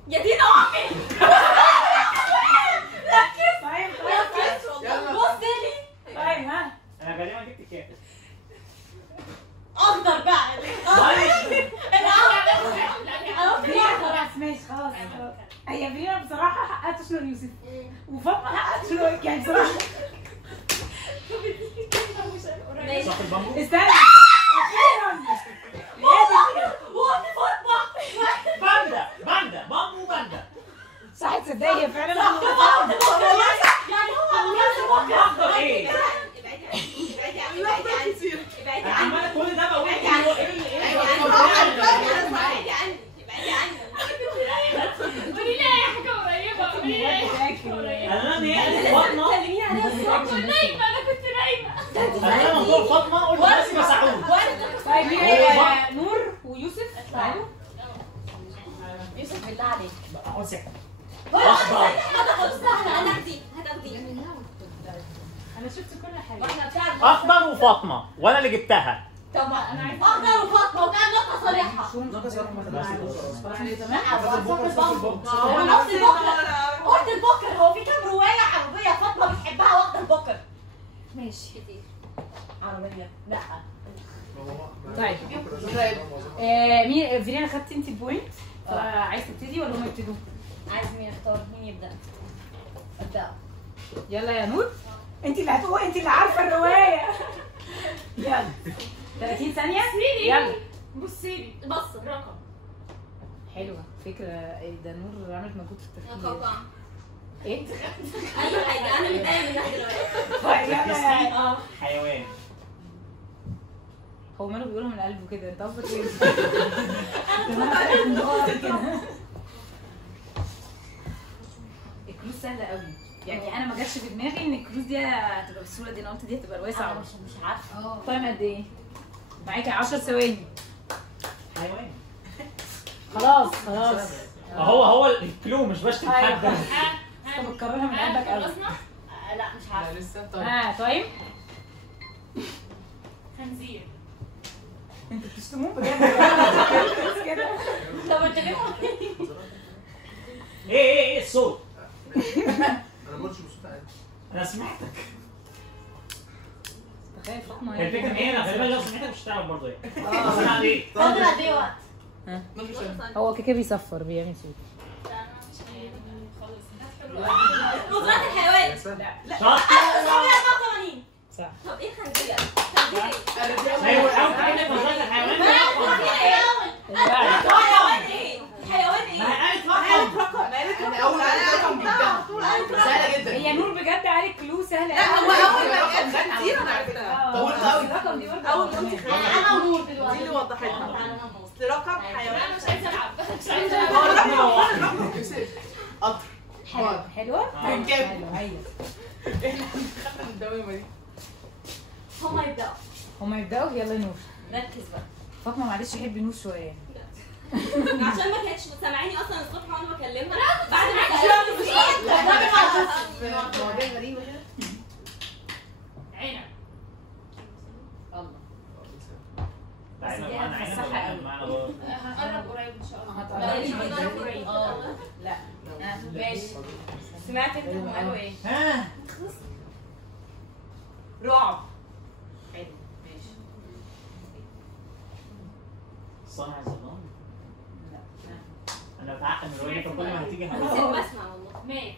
يا دين امي. تايم. بص لي. تايم. ها انا غالبا جبت كام؟ اخضر بقى. خلاص ماشي خلاص. هي فينا بصراحه حقها تشنق يوسف وفاطمه حقها تشنق يعني بصراحه. صح البامبو؟ استنى اخيرا باندا بامبو باندا. صح تصدقي هي فعلا يعني هو اخضر ايه؟ ابعدي انا عمال كل ده بقول ايه قولي لي اي حاجه قريبه. قولي لي اي حاجه قريبه. انا هي قالت فاطمه. كلميني عليها بسرعه. انا كنت نايمه. انا موضوع فاطمه قلت بس مسعود. طيب هي نور ويوسف تعالوا. يوسف بالله عليك. اقعد ساكت. اخضر. هتاخد سهله. هتاخدي انا شفت كل حاجه. اخضر وفاطمه وانا اللي جبتها. طبعا انا عايزه اخضر وفاطمه وكان نقطه صريحه. هو نفس البكر. قلت البكر. هو في كام روايه عربيه فاطمه بتحبها واخده البكر؟ ماشي كتير. عربيه لا. طيب مين فيرينا خدتي انت البوينت؟ عايز تبتدي ولا هم يبتدوا؟ عايز مين يختار؟ مين يبدا؟ ابدا. يلا يا نور انت اللي هتقولي، انت اللي عارفه الروايه. يلا 30 ثانيه. يلا بصي لي. بص رقم. حلوه فكره. ايه ده نور عملت مجهود في التفكير. قوقعة. ايه؟ اي حاجه انا متضايقه منها دلوقتي. طيب يلا. حيوان. هو ماله بيقولها من قلبه كده، انت قصدك ايه؟ الكلوز سهله قوي يعني. انا ما جاتش في دماغي ان الكلوز دي هتبقى بالسهوله دي. انا قلت دي هتبقى روايه صعبه. مش عارفه. تايم قد ايه؟ معاكي 10 ثواني. حيوان. خلاص هو الكلو مش بشتم حد. انت بتكررها من قلبك قوي. لا مش عارفه. لسه تايم. خنزير. انتوا بتشتمون بجد كده. طب انت ليه ايه الصوت؟ انا ما قلتش بصوت عالي. انا سمعتك. تخيل فاطمه هي الفكره ان هي غالبا لو سمعتك مش هتعرف برضه ايه. اسمع ليه؟ فاضل قد ايه وقت؟ هو كده بيصفر بيعمل صوت. مزرعة الحيوان. شاطر. 1984. صح. طب ايه خنزير؟ خنزير ايه؟ ايوه اول حاجه مزرعه الحيوان. حيوان ايه؟ حيوان ايه؟ ما هي قالت رقم. انا اول رقم جبتها سهله جدا. هي نور بجد عليك كلو سهله لا قوي. هو اول ما كان خنزير انا عرفتها. طولت قوي. الرقم دي برضه اول ما قلتي انا ونور دلوقتي. دي اللي وضحتها. تعالى انا ونور. رقم حيوان. انا مش عايزه العب. مش عايزه هو العب. الرقم قطر. حلوه. من كام؟ حلوه هي. احنا خدنا من الدوامه دي. هما يبدأوا. هما يبداوا. يلا نور. ركز بقى. فاطمه معلش حبي نور شويه. عشان ما كانتش سامعاني اصلا الصبح وانا بكلمها. بعد ما مواضيع غريبه كده. عنب. الله. تعالى معانا عينك معانا غلط. هنقرب قريب ان شاء الله. هتقربي لا لا ماشي. سمعت انت هم قالوا ايه؟ ها رعب. حلو ماشي. صانع الظلام. لا انا بتعقد من الروايه فكل ما هتيجي هقول بسمع والله. مات.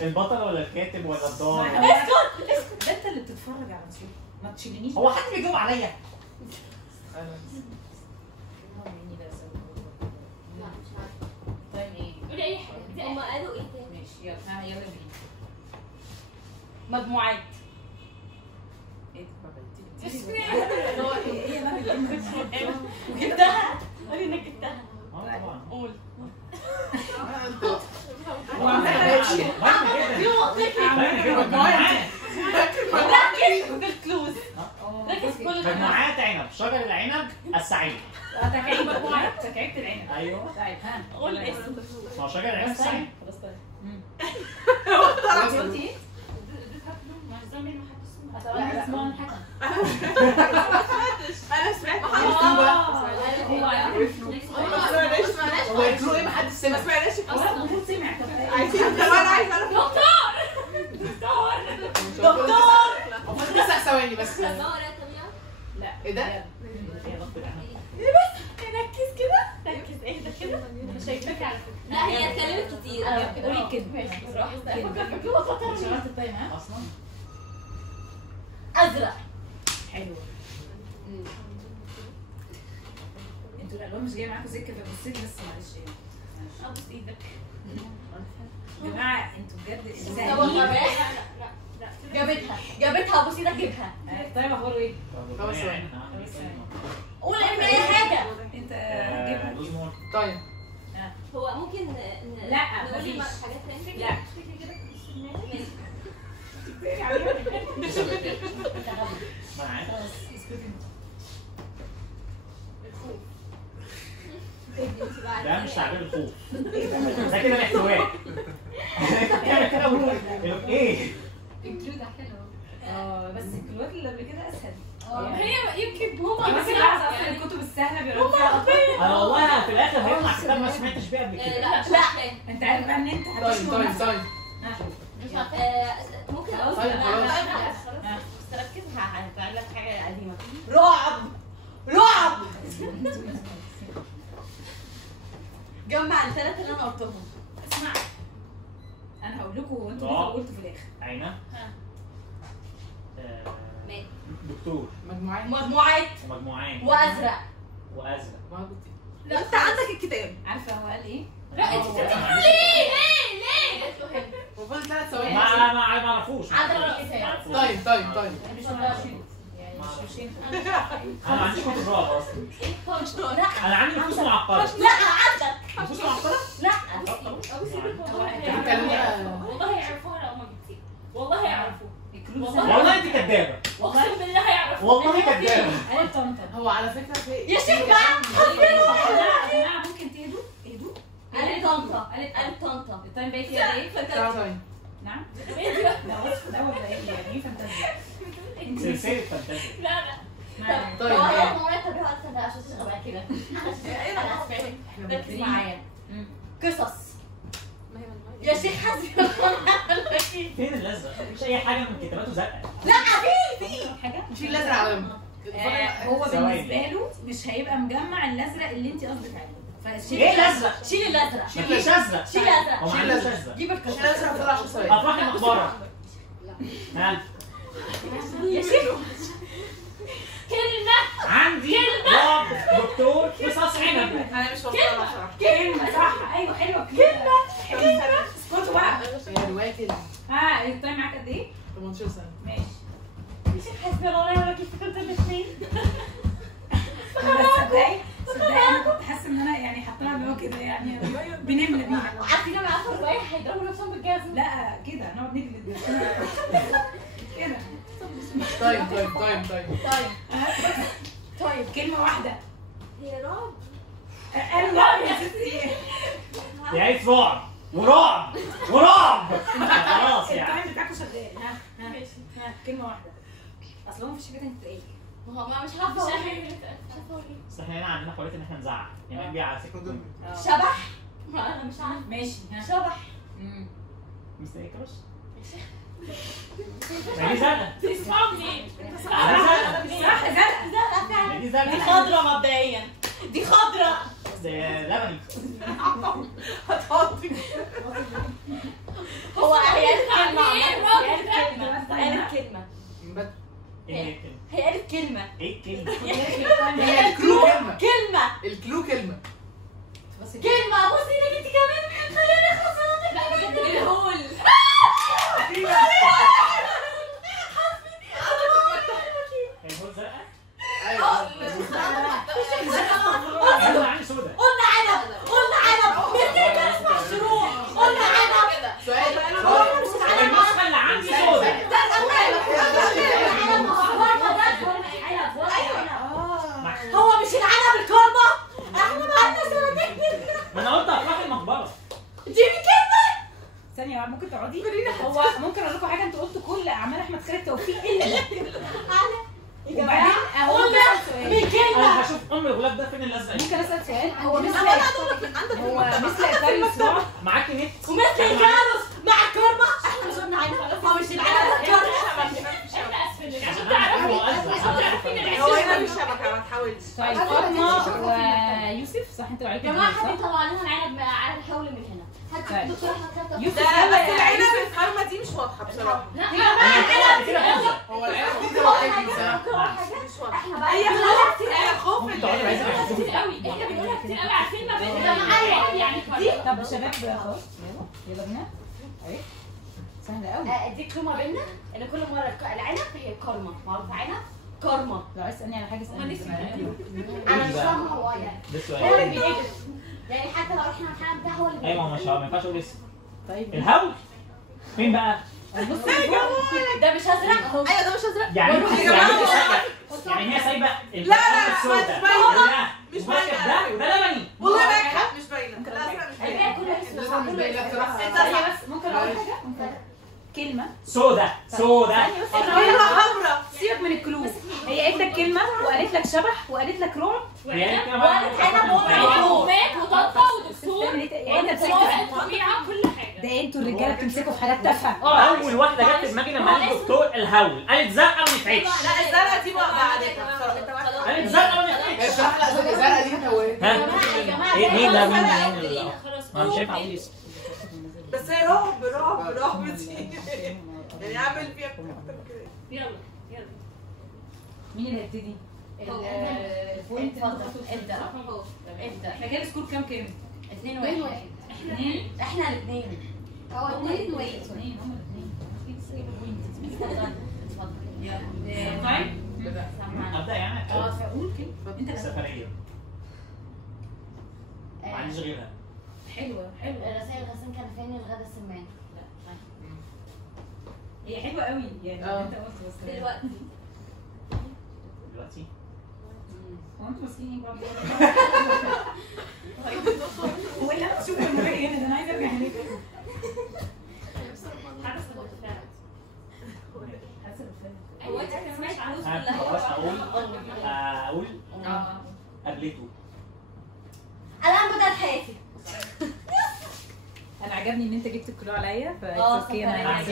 البطل ولا الكاتب ولا الدار؟ اسكت. ده انت اللي بتتفرج على صوت ما تشيلنيش. هو حد بيجاوب عليا؟ لا مش عارفه. طيب ايه؟ قولي اي حاجه. هم قالوا ايه تاني؟ ماشي يلا يلا بينا. مجموعات. ايه وجبتها. قولي انك جبتها. طبعا. قول. ركز في الكلوز. ركز في كل مجموعات عنب، شجر العنب السعيد. تكعيب مجموعات. تكعيبة العنب. ايوه. طيب ها قول اسم. ما هو شجر العنب السعيد. خلاص طيب. انت قلتي ايه؟ منه حد اسمه اسمها الحكم. انا سمعت هو يقولوا ايه محدش سمع. ما سمعناش المفروض سمع. عايزين انا عايزه اعرف دكتور المفروض 9 ثواني بس. لا طبيعي. لا ايه ده؟ ركز كده ركز اهدى كده مش هيكفي على فكره لا هي اتكلمت كتير. قولي الكلمة. ماشي بصراحه شغلت التايم ها؟ اصلا ازرق حلو. انتوا الالوان مش جايه معاكم سكه فبصيت بس معلش يعني. ابوس ايدك يا جماعه انتوا بجد جابتها ابوس ايدك جيبها طيب اخباره ايه؟ 5 ثواني. قول ارمي اي حاجه انت جبت ليمون. طيب هو ممكن لا، نقول مفيش. حاجات تانية. لا. ما انا عارف. ده مش تعبير الخوف. ده كده الاحتواء. بتعمل كده ايه؟ بس الكلوات اللي قبل كده اسهل. هي يمكن بس هما لحظه اصلا الكتب السهله بيقولوا فيها أكتر. انا والله في الاخر هيطلع كتاب ما سمعتش بيه قبل كده. لا لا. انت عارف بقى ان انت طيب هتشمل طيب نفسك. طيب. مش عارفه. ممكن اقول طيب خلاص. بس ركز هتعمل لك حاجه قديمه رعب رعب جمع الثلاثه اللي انا قلتهم اسمع انا هقول لكم وانتوا قلتوا في الاخر. عينه. ماشي. دكتور. مجموعات ومجموعين. وازرق وازرق. لا انت عندك الكتاب. عارفه هو قال ايه؟ لا انت ليه وفضل 3 ثواني. ما اعرفوش. عدد الكتاب طيب طيب طيب. مش ماشيين يعني مش ينفع. انا ما عنديش كتب رعب اصلا. لا انا عندي نفوس معقده. لا عندك نفوس معقده؟ لا والله يعرفوها لو ما جبتيه. والله يعرفوها. والله انت كدابه. اقسم بالله هيعرفوها. والله كدابه. قالت طنطا. هو على فكره في يا شيخ بقى يا جماعه ممكن تهدوا. قالت طنطا قالت طنطا التايم بقى فيها ايه؟ 3 ثواني. نعم؟ لا وصف الاول بقى ايه يعني ايه فانتازيا؟ سلسله فانتازيا. لا لا. طيب انا مرتب بيها استنى عشان تبقى كده انا هسمعك ركز معايا قصص يا شيخ حسبي فين الازرق؟ مفيش اي حاجه من كتاباته زرقاء. لا في حاجه؟ شيل الازرق على جنب. هو ثواني. بالنسبه له مش هيبقى مجمع الازرق اللي انت قصدك عليه. فشيل ايه الازرق؟ شيل الازرق مفيش ازرق. شيل الازرق هو ما عندوش ازرق. جيب شيل القصص الازرق فضل 10 ثواني. افراح المقبره. ها يا شيخ كلمة. عندي رعب دكتور قصص عنب. انا مش فاهمه بصراحه. كلمه صح ايوه حلوه كلمه اسكتوا بقى. هي روايه كده. ها التايم معاك قد ايه؟ 18 سنه. ماشي. يا شيخ حسبي الله ونعم الوكيل في كلمة الاثنين بس تصدقي انا كنت حاسه ان انا يعني حاطاها اللي هو كده يعني بنملى بيها. عارفين لما عارفه الرواية هيضربوا نفسهم بالجزم لا كده نقعد نجلد كده. طيب طيب طيب طيب. طيب كلمه واحده. هي رعب. انا يا ستي. يا عيد رعب ورعب ورعب. خلاص يعني. التايم بتاعكم شغال. ها كلمه واحده. اصل هو مفيش حاجه تانية تتقال. ما هو ما مش عارفة مش أقول عارفة. إيه. بس احنا هنا عندنا حوالي ان احنا نزعق يعني دي على فكره. شبح ما أنا مش عارفة ماشي ها. شبح مستني كروس. ما دي زرقاء. تسمعوا منين؟ صح زرقاء. لا فعلا دي دي زرقاء. خضرة مبدئيا دي خضرة ده لبني. هتحطي. هو هي قالت يعني كلمة إيه عامة. رعب؟ هي قالت كلمة ايه هي الكلمه؟ قالت كلمة ايه الكلمه؟ هي الكلو كلمه. كلمة الكلو كلمه. كلمة بصي ايدك انت كمان خليني اخلص لا بجد الهول. هي هو زرقاء؟ ايوه. انا عندي سودا. قلنا عنب منين كان اسمع الشروق قلنا عنب سؤال. النسخه اللي عندي سودا. ده الأول. جماعه ممكن تقعدي؟ هو ممكن اقول لكم حاجه، انتوا قلتوا كل اعمال احمد خالد توفيق الا وبعدين هو سؤال انا هشوف الغلاف ده فين الازرق. ممكن اسال سؤال؟ هو مثل اتاري الصراع معاكي نت ومثل كارث مع الكرمه. احنا مش قلنا عين خلاص، هو مش العالم الكرمه. هو هنا مش شبكه ما تحاولش. طيب فاطمه ويوسف صح؟ انتوا عليكم يا جماعه حد يطلع لنا العنب على الحول من هنا. طيب. هات الدكتور احمد خالد. يوسف بس العنب الخرمه دي مش واضحه بصراحه. لا هو العيال دي مش واضحه. احنا بقى هي خوف ممكن تقعدي بعيد كتير قوي، احنا بنقولها كتير قوي، عارفين ما بيننا معايا يعني. طب شباب خلاص يلا بينا. اهي سهله قوي. دي كلمه بينا ان كل مره العنب هي كرمه، معروف عنب كرمه. لو عايز تسالني على حاجه اسالني. انا مش فاهمه هو يعني ده هو السؤال. اللي بيقدر يعني، حتى لو احنا هنحارب ده هو اللي ايوه بيقدر. ما ينفعش اقول اسم. طيب الهول فين بقى؟ ده مش ازرق. ايوه ده مش ازرق. يعني انت يعني هي سايبه البرتقاله السوداء مش باينه ده وده لبني. والله باينه مش باينه. الازرق مش باينه. الباقي كله اسود. انت هي بس ممكن اقول حاجه؟ كلمه سوداء سوداء. كلمه حمراء. سيبك من الكلوز. هي قالت لك كلمه وقالت لك شبح وقالت لك رعب. يعني وقالت انا ومات وطنطا ودكتور انت الطبيعه كل حاجه. ده انتوا الرجاله بتمسكوا في حاجات تافهه. اول واحده جت في دماغي لما قال الدكتور الهول قالت زرقاء ما نفعتش. لا الزرقاء دي بعدتها بصراحه. قالت زرقاء ما نفعتش. الصراحه لا الزرقاء دي هويت. ها يا جماعه ايه مين ده مين خلاص ما مش هينفع اقول اسم. بس هي رعب رعب رعب دي يعني اعمل فيها اكتر كده. يلا يلا مين اللي هيبتدي؟ البوينت ابدا ابدا. احنا كده سكور كام؟ 2-1. 2 احنا الاثنين. هو 2-1. اثنين هم الاثنين. طيب ابدا يعني فقول كده انت سفريه ما عنديش غيرها. حلوه رسائل غسان كان فين الغدا السمان. هي حلوه قوي يعني انت قلت بس دلوقتي هو انتوا ماسكين ايه بعض؟ هو اللي انا بشوفه المرايه هنا ده انا عايزه ارجع هناك. هو انت ما سمعتش عروس خلاص اقول قابلته. الان بدات حياتي. انا عجبني ان انت جبت الكلو عليا اوكي انا انا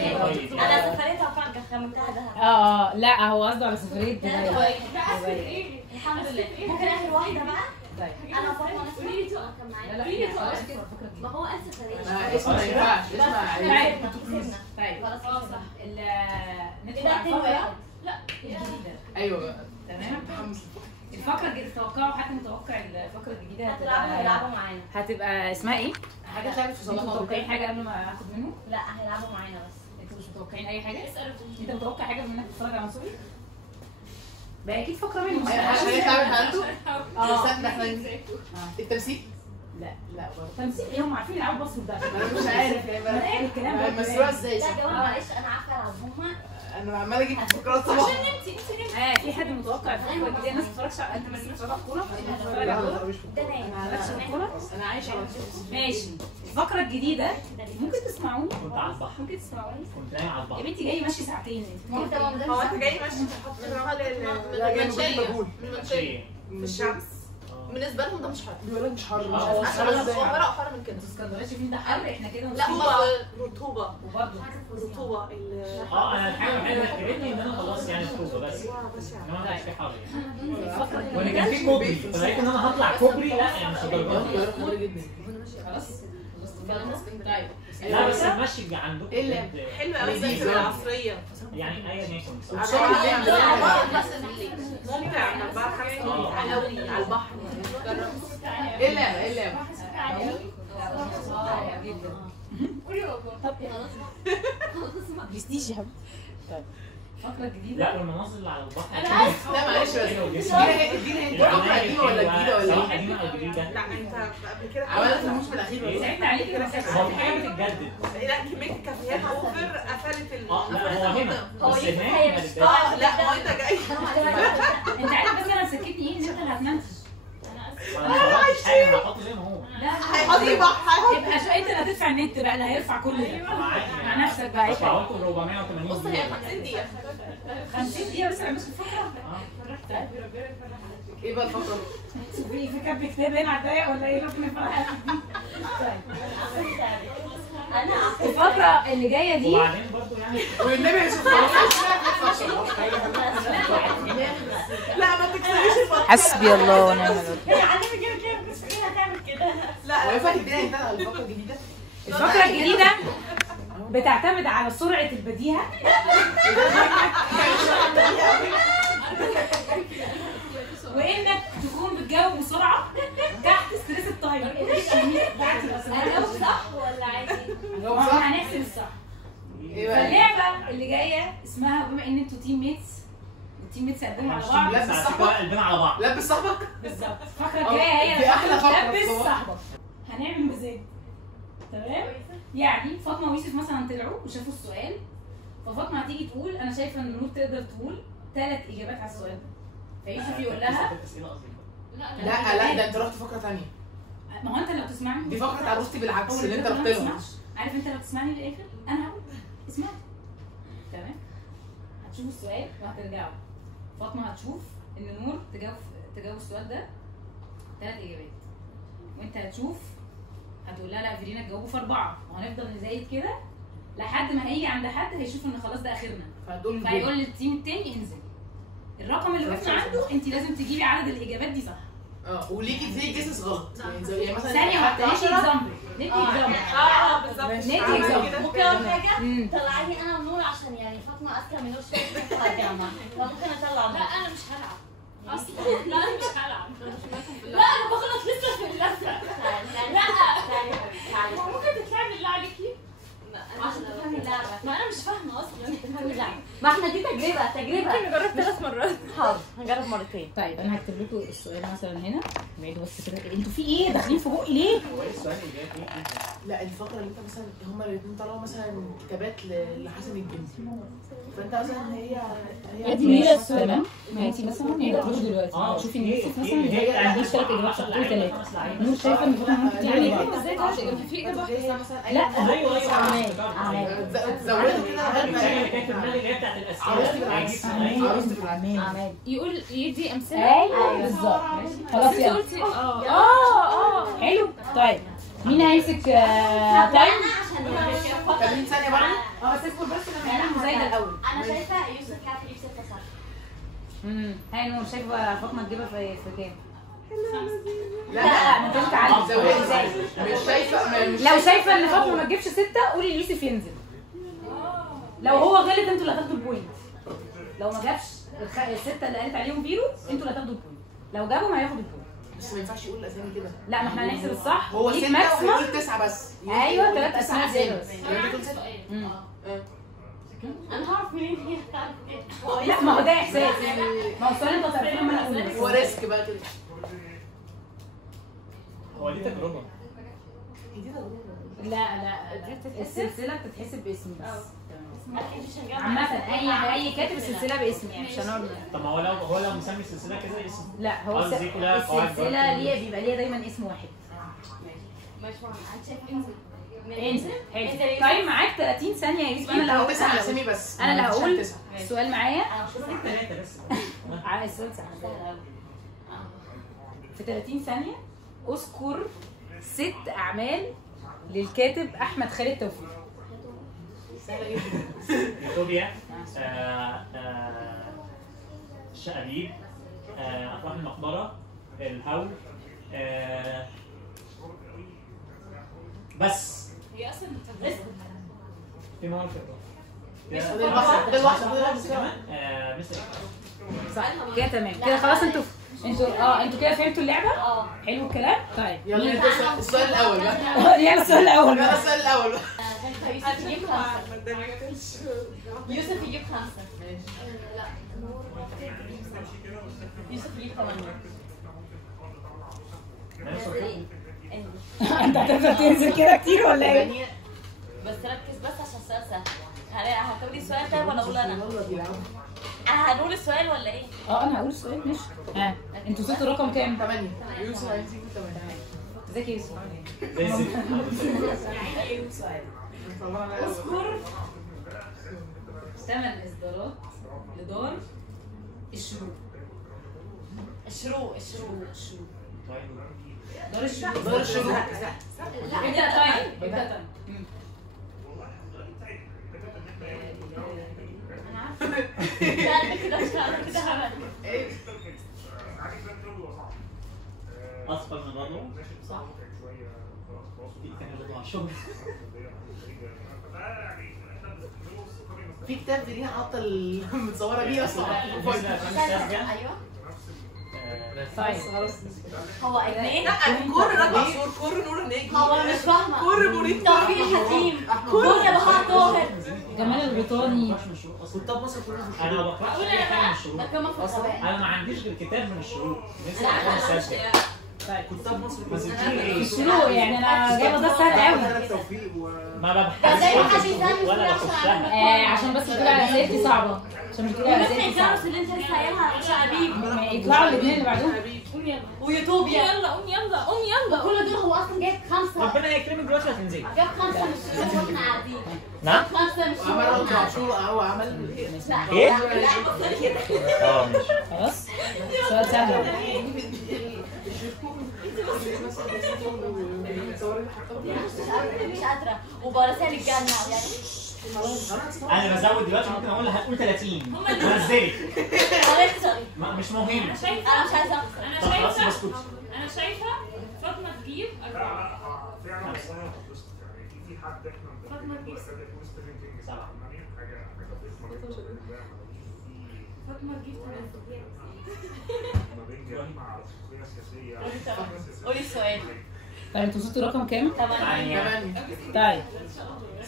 سفريتها فعلا كانت خمنتها دهب. لا هو قصده على سفريه دبي. الحمد لله. ممكن اخر واحده بقى. طيب انا فاطمه نسمع كان معايا. لا خلاص كده الفكره دي. ما هو قال سفريه. اسم ما ينفعش اسمع. طيب خلاص صح. ندخل على الفقره لا الجديده. ايوه بقى تمام. الفقره الجديده توقعوا حد متوقع الفقره الجديده هيلعبوا معانا. هتبقى اسمها ايه؟ حاجه خالد في انتوا صلاح متوقعين حاجه قبل ما اخد منه؟ لا هيلعبوا معانا بس. انتوا مش متوقعين اي حاجه؟ انت متوقع حاجه من انك تتفرج على منصوري؟ بقى اكيد فقره منه. ايوه عشان يتعامل عنده اه احنا التمثيل لا برضه تمثيل ايه؟ هم عارفين يلعبوا بصوا ده. انا مش عارف ما انا قايل الكلام ده. مسروقه ازاي لا جواب معلش انا عارفه العبوها. انا عماله اجيب فكرات صباح في حد متوقع الفقره الجديده؟ الناس ما بتتفرجش انت ما بتتفرجش على كوره؟ بتتفرج على كوره؟ ده نايم. ما بتتفرجش على كوره؟ انا عايشه على ماشي. الفقره الجديده ممكن تسمعوني؟ كنت على البحر ممكن تسمعوني؟ كنت نايم على يا البحر. بنتي جاي ماشي ساعتين. هو انت جاي ماشي تحط مجهول شيء. في الشمس. بالنسبه لهم ده مش حر. بيقول لك مش حر عشان انا صغيره احر من كده. اسكندريه فين ده حر؟ احنا كده لا هم رطوبه وبرضه رطوبه انا الحاجه الوحيده اللي عجبتني ان انا خلاص يعني رطوبه بس انما ما كانش في حر يعني. وان كان في كوبري فلقيت ان انا هطلع كوبري لا يعني مش هقدر جدا خلاص. طيب لا بس المشي عندكم حلو قوي زي العصريه يعني ايا يكن على البحر. ايه اللعبه جستيش يا حبيبي. الفقره الجديده لا والمناظر اللي على البحر لا معلش بس ادينا انت قديمه ولا جديده ولا سواء ايه؟ قديمه او جديده. لا انت قبل كده عملت الموسم الاخير ولا ساعدنا عليكي بس هو في حاجه بتتجدد. لا كميه الكافيهات اوفر قفلت لا هو هنا بس هناك ما بتتجددش. لا ما انت جاي انت عارف بس انا سكتني ايه ان انت اللي هتنام. انا ما عملتش حاجه انا هحط زي ما هو. لا هيحط بحر يبقى انت اللي هتدفع النت بقى اللي هيرفع كل ده مع نفسك بقى. هرفع لكم 480 بص هي 50 دقيقة 50 دقيقة بس مش الفقرة. ايه بقى الفقره؟ في كاتب كتاب هنا على الضيق ولا ايه؟ ربنا يفرحك. الفقرة اللي جاية دي وبعدين برضه يعني والنبي يا يوسف لا ما تكسريش الفقرة حسبي الله ونعم الوكيل. هي علمي كده كده بس فيها تعمل كده. لا وينفع تدينا انت على الفقره الجديده؟ الفقرة الجديدة بتعتمد على سرعة البديهة وانك تكون بتجاوب بسرعة تحت ستريس التايمر. اجاوب صح ولا عادي؟ هنحسب الصح. ايه بقى؟ فاللعبة اللي جاية اسمها بما ان انتوا تيم ميتس والتيم ميتس قدموا على بعض لبس صاحبك قلبنا على بعض. لبس صاحبك بالظبط. الفقرة الجاية هي دي احلى فقره لبس بصراحة. صاحبك. هنعمل مزاج تمام؟ يعني فاطمة ويوسف مثلا طلعوا وشافوا السؤال، ففاطمة هتيجي تقول انا شايفة ان نور تقدر تقول 3 اجابات على السؤال ده، فيوسف يقول لها لا ده انت رحت فقره ثانيه. ما هو انت لو تسمعني دي فقره عروستي بالعكس اللي انت رحت ما لهم. تسمعش. عارف انت لو تسمعني للاخر انا هقول اسمعني تمام. هتشوفوا السؤال وهترجعوا. فاطمه هتشوف ان نور تجاوب السؤال ده 3 اجابات، وانت هتشوف هتقول لها لا فيرينا تجاوبوا في 4، وهنفضل نزايد كده لحد ما هيجي عند حد هيشوف ان خلاص ده اخرنا، فهتقول فهيقول للتيم التاني انزل. الرقم اللي وقفنا عنده انت لازم تجيبي عدد الاجابات دي صح. وليكي زي جيسس غلط يعني مثلا ثانيه واحده ندي اكزامبل بالظبط ندي اكزامبل. ممكن اقول حاجه؟ طلعيني انا ونور عشان يعني فاطمه اذكى من نور شويه في الجامعه، فممكن اطلع نور. لا انا مش هلعب اصلا. لا انا مش هلعب. لا انا بغلط لسه في اللفه. لا تعالي ممكن تتلعب بالله عليكي. عشان تفهمي اللعبه. ما انا مش فاهمه اصلا. تفهمي اللعبه. ما احنا دي تجربه ممكن نجرب 3 مرات. حاضر هنجرب مرتين. طيب انا هكتب لكم السؤال مثلا هنا، بعيدوا بس كده. انتوا في ايه داخلين في بقي ليه؟ هو ايه السؤال اللي جاي فيه؟ لا الفقره اللي انت مثلا هما الاثنين طلعوا مثلا كتابات لحسن الجنسي، فانت مثلا هي دي ميرا السؤال تمام. ما انت مثلا هي تقول دلوقتي شوفي ان يوسف مثلا هي ما عنديش 3 اجابات صح، تقول 3. نور شايفه ان فاطمه ممكن تعمل بعض. ازاي تعرف في اجابه واحده صح؟ لا ايوه تزودوا كده اللي كانت في دماغي اللي هي بتاعت الاسئله. عروستي بالعكس عروستي بالعكس يقول يدي امثله. ايوه بالظبط. خلاص يلا قلتي حلو. طيب مين هيمسك تايم؟ عشان 30 ثانيه بقى. بس اصبر بس لما نعمل المزايده الاول. انا شايفه يوسف كان يجيب 6 صح. هاي نور شايفه فاطمه تجيبها في كام؟ لا ما انت قلت علي زودي ازاي؟ مش شايفه لو شايفه ان فاطمه ما تجيبش 6 قولي ليوسف ينزل. لو هو غلط انتوا اللي هتاخدوا البوينت. لو ما جابش ال6 اللي قالت عليهم فيرو انتوا اللي هتاخدوا البوينت. لو جابهم هياخدوا البوينت. بس ما ينفعش يقول الاسامي كده. لا ما احنا هنحسب الصح. هو ليك 6 ماكسيمم. ويقول 9 بس. ايوه 3 اسماء زياده بس. انا هعرف منين هي بتعرف ايه. لا ما هو ده احساس. ما هو السؤال انت هتعرفيه لما انا اقوله. هو ريسك بقى كده. هو دي تجربه. لا السلسله بتتحسب باسمي بس. اكيد مش هنجمع. عامة اي كاتب السلسله باسمي يعني مش هنقعد. طب ما هو لو مسمي السلسله كذا اسم. لا هو قصدي كلها قواعد السلسله ليها بيبقى ليها دايما اسم واحد. مش مهم. انا شايفه انزل. انزل حلو. طيب معاك 30 ثانيه يا يوسف. انا اللي هقول 9 اسامي بس. انا اللي هقول السؤال معايا. ثلاثه بس. السؤال سهل. في 30 ثانيه اذكر 6 اعمال للكاتب احمد خالد توفيق. يوتوبيا، الشقابيب، افراح المقبره، الهول، بس هي اصلا بتبقى في مواد ده الواحد كمان مستر صح كده تمام كده خلاص. انتوا كده فهمتوا اللعبه؟ حلو الكلام. طيب يلا نبدا السؤال الاول بقى. يلا السؤال الاول يلا السؤال الاول بقى. يوسف يجيب 5. يوسف يجيب 5. لا نور يوسف يجيب 8. انت هتفضل تنزل كده كتير ولا ايه؟ بس ركز بس عشان السؤال سهل. هتقولي السؤال طيب ولا اقول انا؟ هنقول السؤال ولا ايه؟ انا هقول السؤال ماشي. انتوا وصلتوا رقم كام؟ 8 يوسف هيمسك 8. ازيك يا يوسف؟ زي الزفت. اذكر 8 اصدارات لدار الشروق. الشروق دار الشروق. دار الشروق. ابدأ طيب. ابدأ طيب. لا كده مش هعمل كده هعمل. اصفر من الرضوع. صح. دي تاني رضوع على الشغل. في كتاب دي حاطه متصوره بيه اصلا. ايوه طيب هو اثنين. لا كور رجع صور كور نور النجم. هو مش فاهمه. كور مريض. توفيق الحكيم. كور يا بهاء طاهر. جمال الغيطاني. كتاب مصر كلها انا ما بقراش اي حاجه من الشروق. بكمل في الغباء. انا ما عنديش غير كتاب من الشروق. نفسي اقرا مسلسل. كتاب مصر بس كلها. بتقولي ايه؟ الشروق يعني انا جايبه ده سهل قوي. توفيق ما ده زي ما حد يسالني ولا بخشها. عشان بس بتقولي على اسئلتي صعبه. عشان بتقولي على ممكن اسئلتي الجرس صعبه. اللي انت لسه قايلها شعبيب يطلعوا الاثنين اللي بعدهم. ويوتوبيا. يلا قوم يلا. كل دول هو اصلا جايب 5. ربنا يكرمك دلوقتي هتنزلي. جاب 5 من الشروق واحنا قاعدين. نعم؟ 5 من الشروق. عمل رد عاشور هو عمل ايه؟ لا ماشي. خلاص سؤال سهل. مش قادره وبرسال الجنه يعني. انا بزود دلوقتي ممكن اقول هتقول 30 ونزلت. مش مهم. انا شايفه انا مش عايزه اخسر. انا شايفه فاطمه تجيب 4. فاطمه تجيب 7. فاطمه تجيب 8. قولي السؤال. طيب انتوا وصلتوا رقم كام؟ 8. طيب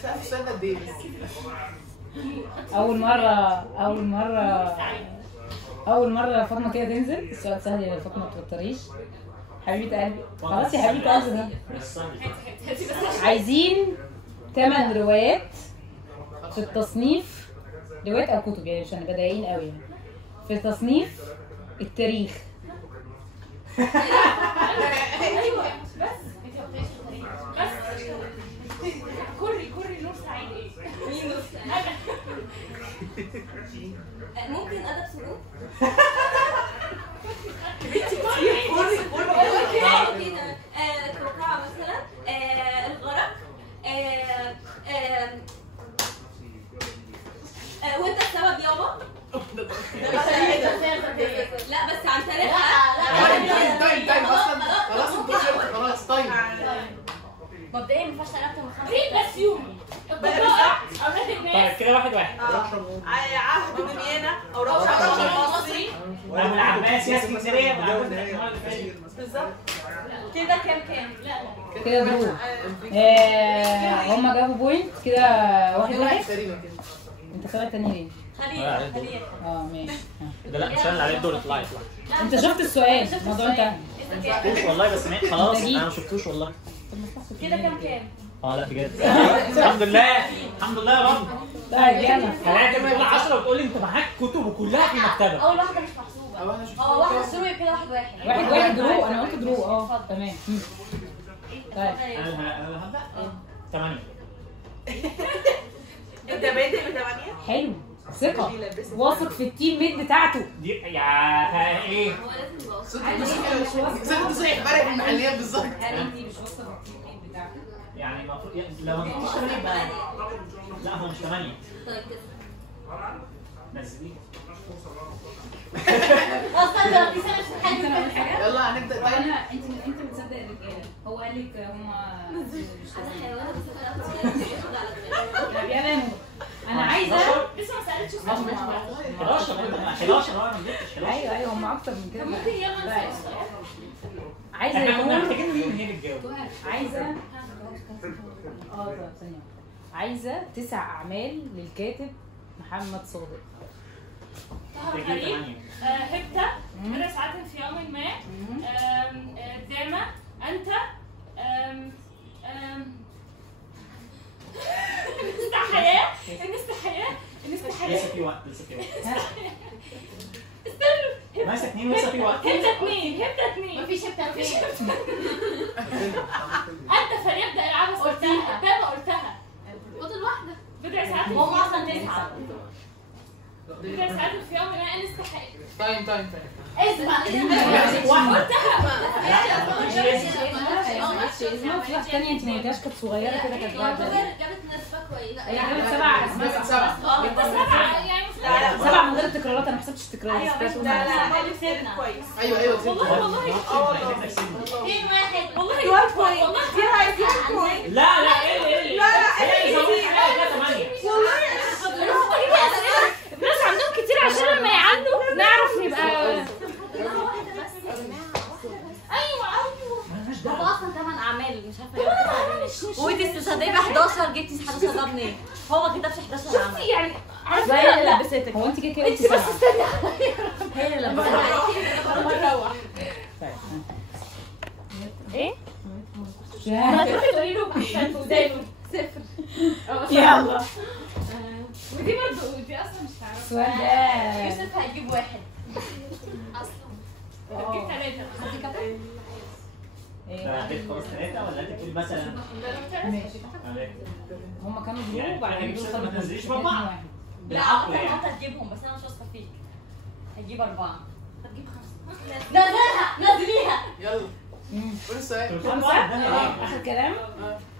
سقف السؤال قد ايه بس؟ أول مرة فاطمة كده تنزل. السؤال سهل يا فاطمة، ما توتريش حبيبة قلبي. خلاص يا حبيبة قلبي ده. عايزين 8 روايات في التصنيف، روايات أو كتب يعني عشان نبقى ضايقين قوي يعني. في تصنيف التاريخ. ايوه بس كوري نور سعيد ايه؟ مين نور سعيد؟ ممكن ادب سلوك. التوقع مثلا الغرق وانت السبب يابا. لا بس عن تاريخها. طيب اصلا خلاص خلاص طيب مبدئيا ما ينفعش اكتر من 5. ريد بس يومي القراءة اولاد الناس. طيب كده 1-1. عهد دميانة او رابط المصري. ابو العباس يا اسكندريه. بالظبط. كده كام؟ لا كده درو. هما جابوا بوينت كده 1-1. تقريبا كده. انت طلعت تاني ليه؟ خليها ماشي. ده لا مش انا اللي عليه الدور. اطلعي. انت شفت السؤال؟ الموضوع انتهى. شفتوش والله بس خلاص انا ما شفتوش والله. كده كام؟ لا بجد. الحمد لله يا رب. طيب يلا. خلينا كده نقول 10 وتقول لي انت معاك كتب وكلها في المكتبه. اول واحده مش محسوبه. هو واحده شروق كده 1-1. 1-1 درو. انا قلت درو. تمام. طيب انا هبدا 8. انت بادئ ب8. حلو. ثقة. واثق في التيم ميت بتاعته. دي يا ايه؟ صوت صحيح فرق المحليات بالظبط. هل انت مش واثقة في التيم ميت بتاعته؟ يعني المفروض لو ما جبتيش 8 يبقى لا هو مش 8. طيب كده نزليه. اصلا ده في سنه حاجه. يلا هنبدا طيب. انت بتصدق الرجاله. هو قال لك هما انا حيوانه بس انا عايزه لسه ما سالتش 11 انا ما جبتش 11. ايوه هم اكتر من كده. ممكن يلا نسال السؤال. عايزه احنا كنا يقول محتاجين مين هي اللي تجاوب. عايزه طب ثانيه. عايزه 9 اعمال للكاتب محمد صادق. طه كريم. هبته. أنا ساعات في يوم ما. داما. أنت. لسه في وقت. استنوا. ماسك 2 ولسه في وقت. هبدة 2 مفيش هبتة مفيش انت فليبدأ العبث قلتها قلتها فاضل واحدة. بضع ساعات هم اصلا 9. بضع ساعات في يوم لا نستحق. تايم اسمع في واحده ثانيه انت ما قلتيهاش كانت صغيره كده كانت بعد جابت نسبة كويسة. هي جابت 7 اسماء. انت 7 يعني 7 من غير التكرارات. انا ما حسبتش التكرارات. ايوه والله في واحد والله لا ايه الناس عندهم كتير عشان لما يعدوا نعرف نبقى ايوه هو اصلا 8 اعمال مش عارفه وانت استشهاديه 11 جبتي 11 ده منين؟ هو ما كتبش 11 عمل يعني زي اللي لبستك. هو انت كده كده قلتي 7. هي اللي لبستك. ايه؟ هتروحي تقولي له زي 0 يلا ودي برضه دي اصلا مش هعرف. السؤال ده يوسف هيجيب واحد اصلا هتجيب 3 هتجيب خلاص 3 ولا هتجيب مثلا هم كانوا يعني جروب بعد هتجيب 6 ما كده تنزليش مع بعض. لا اكتر انت هتجيبهم بس انا مش واثقه فيك. هتجيب 4. هتجيب 5. نزليها يلا قول السؤال. اخر كلام.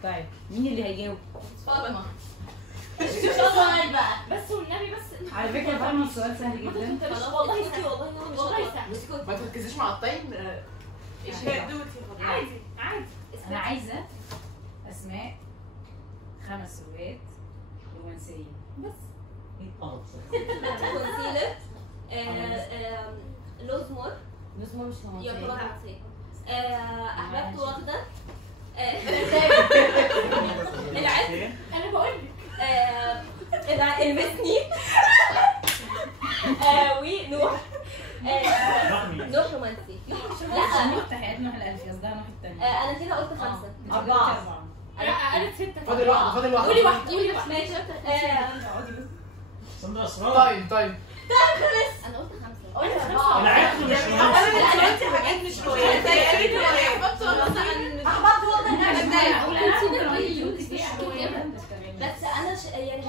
طيب مين اللي هيجاوب؟ فاطمه. شوف السؤال بقى. بس والنبي بس على فكره فاطمه السؤال سهل جدا. والله سهل. والله سهل. ما تركزيش مع التايم. عادي انا عايزه اسماء 5 روايات رومانسيه بس. كونسيلر لوزمور مش رومانسية يعتبر رومانسية. احببت واخدة العطر. انا بقول لك المسني ونوح. نوح رومانسي. لا نوح حياة نوح الألفي قصدها نوح الثانية. انا كده قلت 5. 4. قالت 6. فاضل واحدة. قولي واحدة ماشي. سندرا اسرار. تايم خلص. انا قلت 5. قلت 4. العكس مش رومانسي. انا قلت حاجات مش روايات زي قريت روايات احببت بس انا يعني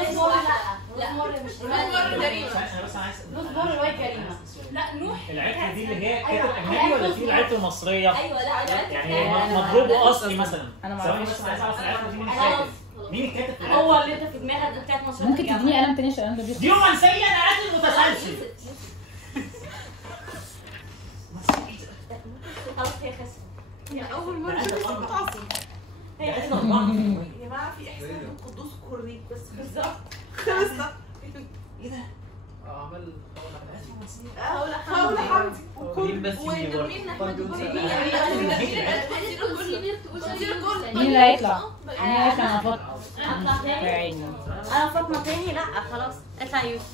لوزمور مش انا بس عايز لوزمور رواية كريمة. لا نوح العطر دي اللي هي كاتب اجنبي ولا في العطر المصريه؟ ايوه لا يعني مضروبه اصلي مثلا. أنا ما ثواني بس عايز اعرف العطر دي مين الكاتب؟ مين الكاتب في العطر؟ هو اللي انت في دماغك بتاعت مشروع ممكن تديني قلم تاني عشان القلم ده دي رومانسيه. انا قاتل متسلسل. خلاص هي خسرت. اول مره ده اشوف قاتل متعصب. ده قاتل 4. يا جماعه في احساس بالقدوس كوريك بس بالظبط خلصت. ايه ده؟ اعمل حول حمدي مين بس ومين احمد مين اللي هيطلع؟ مين اللي هيطلع مع فاطمة؟ اطلع تاني. يا عيني. انا فاطمه تاني. لا خلاص اطلع يوسف.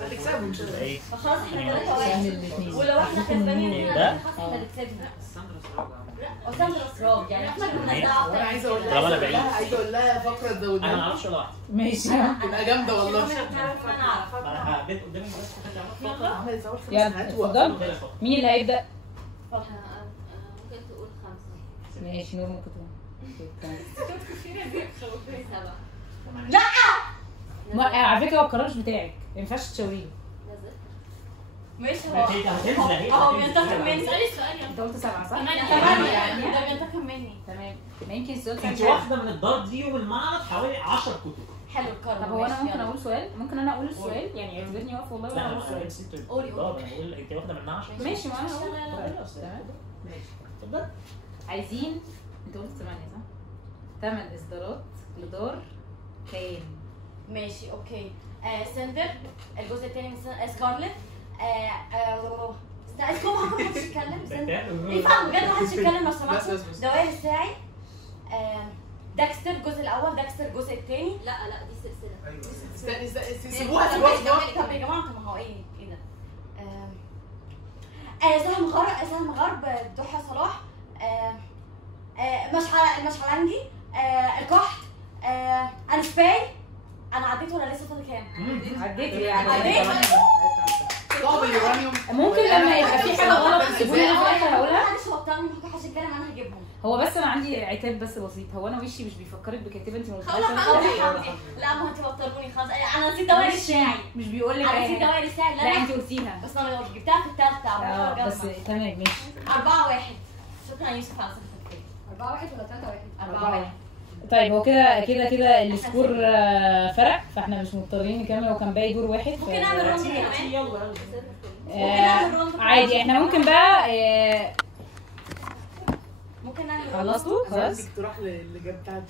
هتكسبوا مش ايه؟ فخلاص احنا 3-1 الاثنين. ولو احنا كسبانين ده؟ احنا اللي كسبنا. وساندرا اسراج يعني احنا كنا وانا عايز اقول طب أنا بعيد. عايز اقول لها فقره انا ما تزودها اعرفش ولا واحده. ماشي. تبقى جامده والله. انا اعرف. انا حبيت قدامي بس كنت عامل عملت صور 5 يلا ساعات اتفضل. مين اللي هيبدأ؟ ممكن تقول 5. ماشي نور ممكن تقول. 7. على فكرة هو القرار مش بتاعك. ما ينفعش تشاوريه. مش هي هتنزل اهي. هو بينتقم مني. اسالي السؤال يلا. انت قلت 7 صح؟ 8 يعني ده بينتقم مني. تمام. ما يمكن السؤال انت كان واخده من الدار دي والمعرض حوالي 10 كتب. حلو الكرم. طب هو انا ممكن اقول سؤال؟ ممكن انا اقول السؤال؟ يعني اعتبرني واقفه والله وانا اقول السؤال. قولي. انا بقول انت واخده منها 10. ماشي ما انا هقول. تمام ماشي اتفضل. عايزين انت قلت 8 صح؟ 8 اصدارات لدار كيان. ماشي اوكي. سندر الجزء الثاني من سكارلت. استاذكم ما حدش يتكلم. ينفع بجد ما حدش يتكلم لو سمحتوا. دوائر الساعي. داكستر الجزء الاول. داكستر الجزء الثاني. لا دي سلسله. استني سيبوها طب يا جماعه ما هو ايه ده؟ سهم غرب ضحى صلاح. مشعلنجي. الكحت. انسباي. انا عديت ولا لسه فاضل كام؟ عديت يعني طب اليورانيوم ممكن لما يبقى في حاجه غلط تسيبوني في الاخر هقولها. محدش وطرني محدش يتكلم انا هجيبهم. هو بس انا عندي عتاب بس بسيط، هو انا وشي مش بيفكرك بكاتبه انت خلاص متخيله خلاص لا ما انت وتروني خلاص انا نسيت دوائر الشاعي. مش بيقول لك انا نسيت دوائر الشاعي. لا انت قلتيها بس انا جبتها في الثالثه بس تمام ماشي. 4-1. شكرا يوسف على صحتك. 4-1 ولا 3-1؟ 4-1. طيب هو كده السكور فرق، فاحنا مش مضطرين نكمل، وكان باقي دور واحد. ممكن نعمل روند كمان. يلا عادي احنا ممكن بقى ممكن نعمل خلصتوا خلاص. اقتراح اللي جاب بتاعت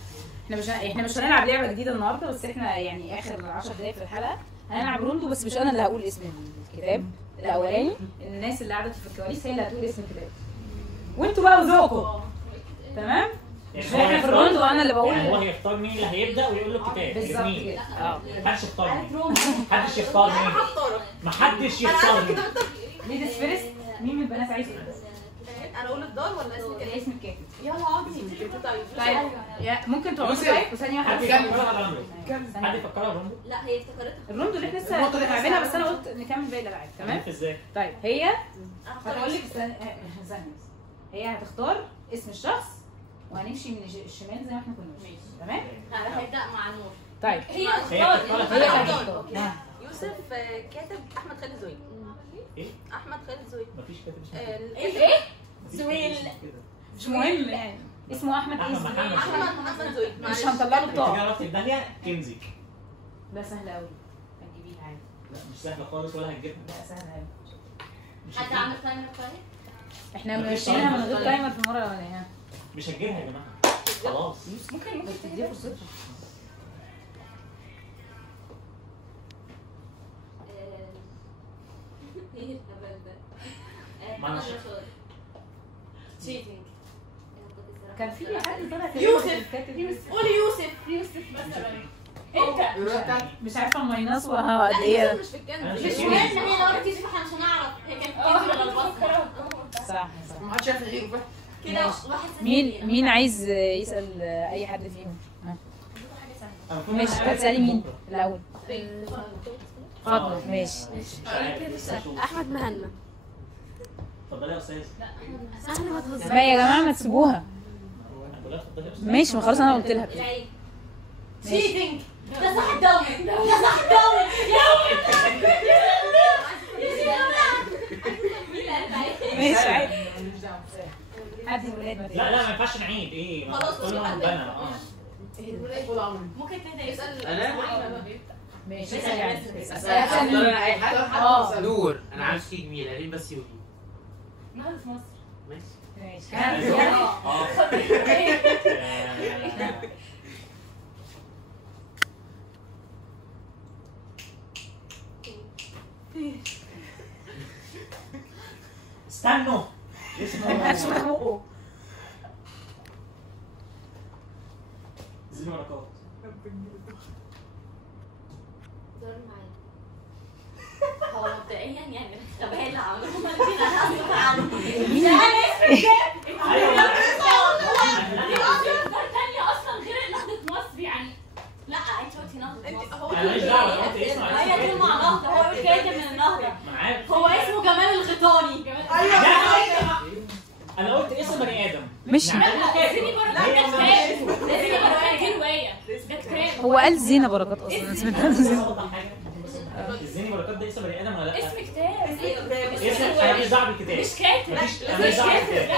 احنا مش هنلعب لعبه جديده النهارده، بس احنا يعني اخر 10 دقايق في الحلقه هنلعب روندو، بس مش انا اللي هقول اسم الكتاب الاولاني، الناس اللي قاعده في الكواليس هي اللي هتقول اسم الكتاب، وانتوا بقى وذوقكم تمام. احنا في الروندو وانا اللي بقول. يعني هو هيختار مين اللي هيبدا ويقول له الكتاب. بالظبط كده. محدش يختار مين. محدش يختار مين. محدش يختار مين. ليديز فيرست. مين من البنات عايز انا اقول الدار ولا اسم الكاتب؟ اسم الكاتب. يلا اقعدي. طيب ممكن تقعدوا طيب ثانيه حد واحده. يفكرها الروندو. حد يفكرها الروندو. لا هي افتكرتها. الروندو اللي احنا لسه لاعبينها، بس انا قلت نكمل باقي الالعاب تمام. ازاي؟ طيب هي هتقول لك ثانيه، هي هتختار اسم الشخص وهنمشي من الشمال زي ما احنا كنا ماشيين تمام. هنبدا مع نور. طيب هي هتختار يوسف كاتب احمد خالد زويل. ايه؟ احمد خالد زويل. مفيش كاتب اسمه ايه؟ زويل. مش مهم يعني اسمه احمد ايه؟ احمد زويل. مش هنطلع له انت بطاقه. كده رحت الدنيا كنزي. ده سهل قوي هتجيبيه عادي. لا مش سهله خالص ولا هتجيبها. لا سهل قوي. حد عامل تايمر طيب؟ احنا ماشيينها من غير تايمر في المره الاولانيه. مش هتجيبها يا جماعه. خلاص. ممكن تديها فرصتها. ايه الهبل ده؟ معلش. تشيتنج. كان في حد طلع يوسف. كاتب قولي يوسف مثلا. انت مش عارفه الماينس وقد ايه. مش في الكنز. مش مهم هي لو ركزت احنا مش هنعرف هي كانت كده ولا البصره. صح. ما حدش عارف غيره بقى. كده واحد مين عايز يسال اي حد فيهم؟ ماشي هتسالي مين الاول؟ فاطمه ماشي. احمد مهنا. اتفضلي يا استاذ. سهل ما تهزرش. بقى يا جماعه ما تسيبوها. اتفضلي يا استاذ. ماشي ما خلاص انا قلت لها. تشيتنج. ده صح الدوري. ده صح الدوري. ماشي عادي. حد من الولاد ما لا ما ينفعش نعيد ايه. خلاص كل واحد بنا. ممكن تهدى يسأل. ماشي اختار انا اي حد. دور. انا عايز شيء جميل قليل بس يقولي. نهار في مصر. ماشي. استنوا. اسمه زين بركات. دور معايا. هو مبدئيا يعني الغباء اللي عملوه هما الاثنين انا اسف عنه. ايوه تانية اصلا غير نهضة مصر يعني. لا انت قلتي نهضة مصر. انا ماليش دعوه انا قلت اسمه. هي دي مع نهضة هو يقول كاتب من النهضة. ما انا عارف. هو اسمه جمال الغيطاني. انا قلت اسم بني ادم. مش زيني بركات ده كتاب. زيني بركات دي رواية. ده كتاب. هو قال زينة بركات اصلا سمعتها الزيني بركات ده اسم بني ادم ولا لا؟ اسم كتاب. اسم انا ماليش دعوه بالكتاب. مش كاتب. انا ماليش دعوه بالكتاب.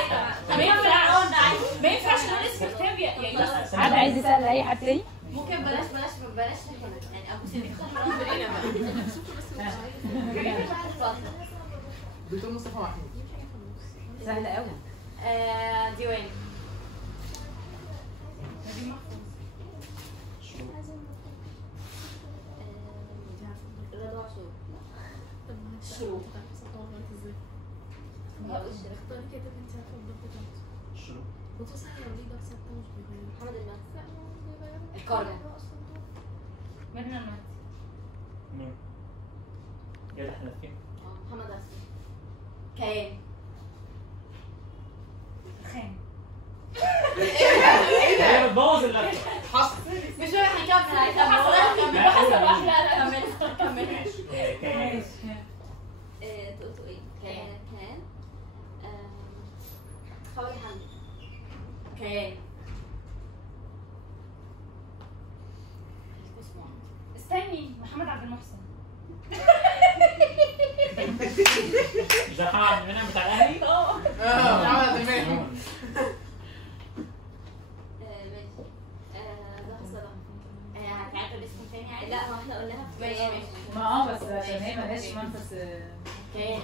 ما ينفعش نقول اسم كتاب يا يوسف. حد عايز يسال اي حد تاني؟ ممكن بلاش يعني ابو سيدي دكتور مصطفى محمود. سهل قوي. ديوان. رضا عاشور. شروق. اختاري كاتب انت عارفه الضبط بتاعته. الشروق. وتصحي يا وليد اكثر مش بيغير. محمد المهدي. الكارما. ميرنا المهدي. مين؟ يلا احنا فين؟ محمد عسل. كيان. خان. هي بتبوظ اللفه. حصل. مش شوية هنكمل واحدة واحدة. كمل. ماشي كيان. تقولوا ايه؟ كيان خوي حمد. كيان. استني محمد عبد المحسن. مش ده محمد عبد المنعم بتاع الاهلي؟ محمد عبد المنعم. هتعرف الاسم تاني عادي؟ لا ما احنا قلناها في ماشي. ما بس عشان هي ملهاش منفس. كيان.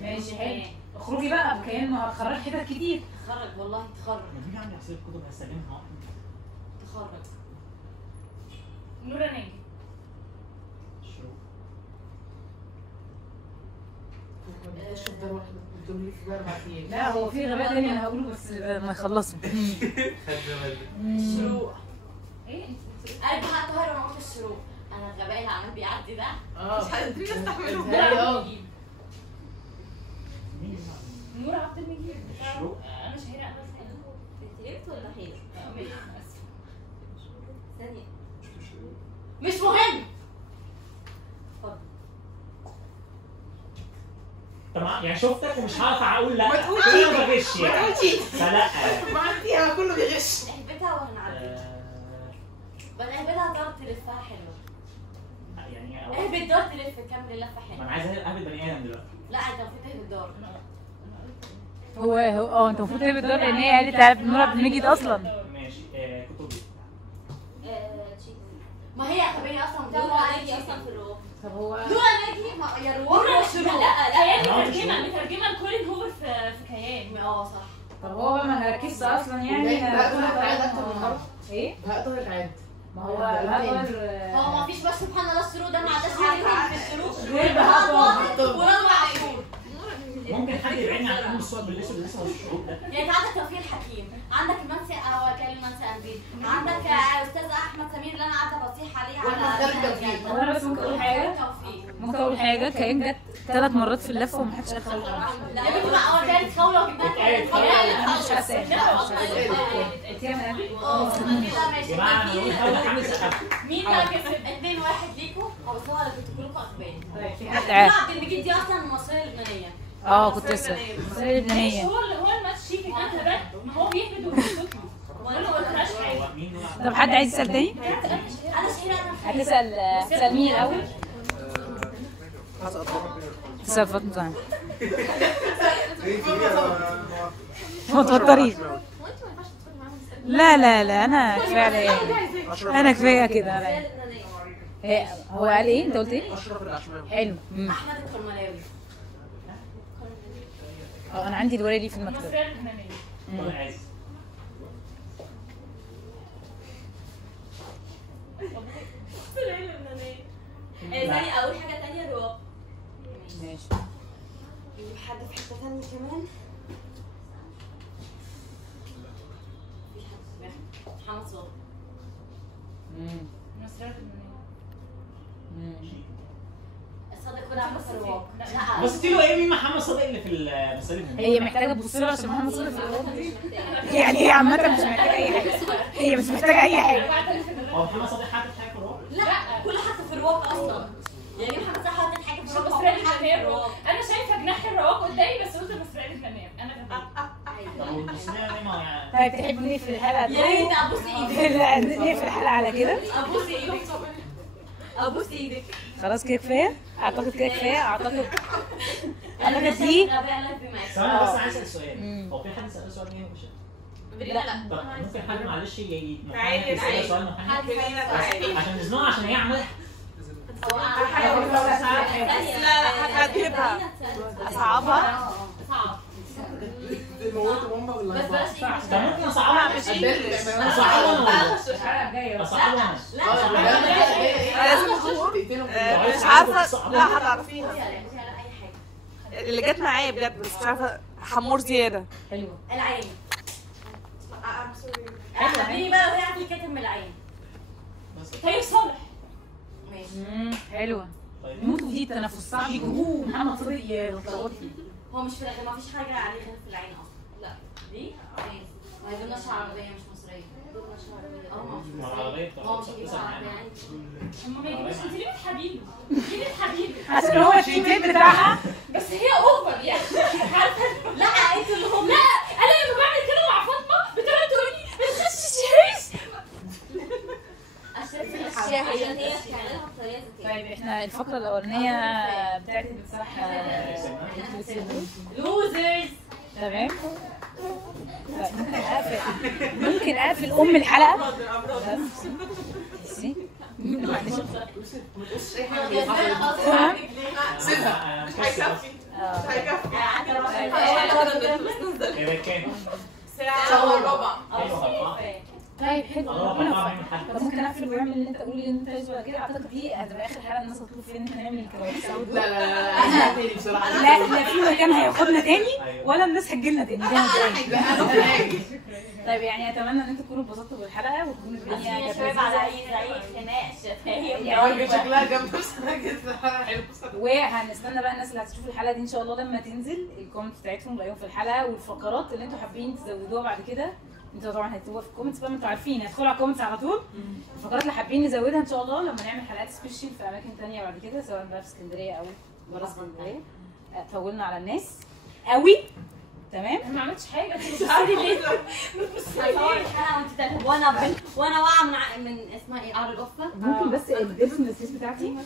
ماشي حلو. اخرجي بقى بكيان وهتخرج حتت كتير. تخرج والله تخرج. مين عندي عصير كتب هستلمها؟ تخرج. نورة ناجي. شوف ده واحدة بتقول لي في 4 ايام. لا هو في غباء تاني انا هقوله بس ما يخلصوا. شروق. ايه قلبي هتطهر وموت الشروق. انا الغباء اللي عمال بيعدي ده مش قادرين نستحمله. نورة عبد المجيد. الشروق. انا شهيرة بس. انت جبت ولا خير؟ اسف. ثانية. مش مهم. طبعا يعني شفتك ومش هعرف اقول لا. ما تقولش. كله بغش ما يعني. تقولش. فلا. ما عنديها كله بيغش. اهبطها وهنعدي. بنهبطها دار تلفها حلوة. يعني اهبط دار تلف كمل اللفة ما حلوة. انا عايز اقابل بني ادم دلوقتي. لا انت المفروض تهبط دار. هو انت المفروض تهبط الدور لان هي قالت تعرف نور عبد المجيد اصلا. ماشي كتبي. ما هي غبية اصلا نورة ناجي اصلا في الروح. طب هو نورة ناجي يا روح يا شروق. كيان مترجمة لكولين هوفر في كيان. صح. طب هو بقى ما ركزش اصلا يعني. لا طلعت عاد اكتر من مرة. ايه؟ لا طلعت عاد. ما هو الهدر. هو ما فيش بس سبحان الله الشروق ده ما عداش عليه في الشروق. غير بهدر. ورابع عاشور. ممكن حد يبعدني عن ام الصور بالاسود اللي لسه الشروق ده. يعني انت عندك توفيق الحكيم، عندك المنسي او كان المنسي انبيل، عندك استاذ احمد سمير اللي انا قاعده بصيح عليه على هو انا بس ممكن اقول حاجه. ممكن اقول حاجه. كيان جت 3 مرات في اللفه وما حدش قال خالص. لا يا بنتي بقى اول كانت خوله وجبناها مش حاسه. جماعه انا بقول اول حاجه سقف. مين بقى كسب 2-1 ليكوا؟ هو بس هو اللي كنت كلكم اخبان. طيب في حد عارف. عبد المجيد دي اصلا مصريه لبنانيه. كنت لسه مصريه لبنانيه. هو الماتش شيك انت بقى ما هو بيهبد وبيسكت. وانا ما قلتلهاش حاجة. طب حد عايز يسال تاني؟ انا شهيره هتسال مين الاول؟ تسال فاطمه زهر. ما توتريش. لا انا كفايه عليا. انا كفايه كده عليا. هو قال ايه؟ انت قلت ايه؟ اشرف العشماوي. حلو. احمد الكرملاوي. انا عندي الورقه دي في المكتب. مصرية لبنانية. طبعا عايز. مصريه لبنانيه. ثاني اول حاجه تانية رواق. ماشي. نجيب حد في حته ثانيه كمان. في حد محمد صادق. مصرية لبنانية. صادق كده عم في الرواق. لا بصيتي له ايه مين محمد صادق اللي في المصاريف؟ هي محتاجه تبص له عشان محمد صادق في الاوضه دي. يعني هي عامه مش محتاجه اي حاجه. هي مش محتاجه اي حاجه. هو محمد صادق حاطط حاجه في الرواق؟ لا كل حاجه في الرواق اصلا. يعني محمد صادق حاطط حاجه في الرواق. مصرية لبنانية الرواق. انا شايفه جناح الرواق قدامي بس قلت مصرية لبنانية. انا غبية. طب والمصريه دي ما يعني طيب تحبوا نقفل الحلقه يا ريت ابوس ايدك. نقفل الحلقه على كده. ابوس ايدك. ابوس ايدك. خلاص كده كفايه. اعتقد كده كفايه. اعتقد دي. ثواني بس عايز اسال سؤال. هو في حد سال سؤال مين مش؟ لا طب ممكن حد معلش تعالي يسال سؤال محمد خلينا تعالي. عشان نزنوها عشان هي عملت لا هتجيبها اصعبها. صعب. موتوا هم ولا بس بلاش ده ممكن اصعبها اصعبها الحلقه الجايه. اصعبها مش عارفه. لا هتعرفيها. اللي جت معايا بجد بس مش عارفه. حمور زياده. حلوه. العين. حبيبي بقى وهي عارفه الكاتب من العين. طيب صالح. ماشي. حلوه. موتوا دي التنفس صعب يجيبوه محمد صادق يغلطوا. هو مش في الاخر ما فيش حاجه عليه غير في العين اصلا. لا دي ما هي دول نشره عربيه مش مصريه. دول نشره عربيه. العربيه عليه هو مش هيجيبها يعني. هم ما يجيبوش. انت ليه بتحبيبي؟ ليه بتحبيبي؟ عشان هو التيميت بتاعها. بس هي اوفر يعني. عارفه؟ لا انتوا اللي هم. لا انا لما بعمل كده مع فاطمه بتقعد تقول لي ما تخشيش. عشان هي بتعملها بطريقه ذكيه. طيب احنا الفقرة الأولانية بتاعت المساح لوزرز. تمام. طيب ممكن أقفل أم الحلقة. ماشي. معلش. تمام. سيبها مش هيكفي مش هيكفي. يبقى كام؟ ساعة وربع. طيب حلو ربنا يوفقك. طب ممكن اقفل واعمل اللي انت قولي اللي انت عايزه ولا كده. اعتقد دي هتبقى اخر حلقه الناس هتطلب فيها ان احنا نعمل الكواليس. لا لا لا احنا تاني بسرعة. لا في مكان هياخدنا تاني ولا الناس هتجيلنا تاني. طيب يعني اتمنى ان انتوا تكونوا اتبسطتوا بالحلقه وتكون الدنيا يا كانت شباب على لذيذه. زي خناق شفاهيه. يعني شكلها جنب بس انا جيت الحلقة حلوة. وهنستنى بقى الناس اللي هتشوف الحلقه دي ان شاء الله لما تنزل الكومنت بتاعتهم رايهم في الحلقه والفقرات اللي انتوا حابين تزودوها بعد كده. انتوا طبعا هتكتبوها في الكومنتس بقى، ما انتوا عارفين هتدخلوا على الكومنتس على طول. الفقرات اللي حابين نزودها ان شاء الله لما نعمل حلقات سبيشال في اماكن ثانيه بعد كده، سواء بقى في اسكندريه او بره اسكندريه. طولنا على الناس قوي. تمام. انا ما عملتش حاجه. هصور الحلقه وانت تلهب وانا واقعه من اسمها ايه قعر القفه. ممكن بس البيرسونال السبيس بتاعتي.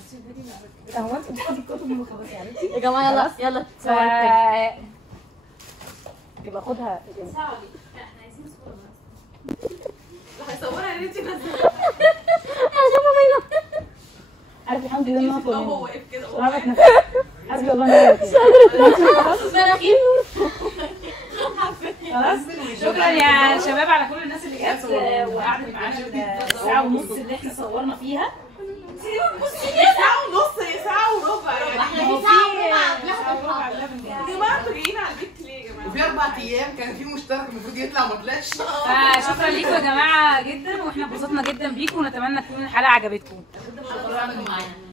هو انت بتاخدي الكتب من خلاص يا حبيبتي. يا جماعه يلا يلا ف يبقى خدها. احنا عايزين صوره بس. هيصورها ان انت نازله. عارف الحمد لله ان انا هو طول واقف كده. رابط نفسي. حسبي الله ونعم الوكيل. خلاص شكرا يا شباب على كل الناس اللي جت وقعدت معانا الساعه ونص اللي احنا صورنا فيها. ساعة ونص هي ساعة وربع يعني. احنا هو في في ساعه وربع ساعه وربع قبل يا جماعة انتوا جايين على البيت ليه يا جماعة؟ وفي 4 ايام كان في مشترك المفروض يطلع ما طلعش. فشكرا ليكم يا جماعه جدا واحنا اتبسطنا جدا بيكم ونتمنى تكون الحلقه عجبتكم. شكرا معانا.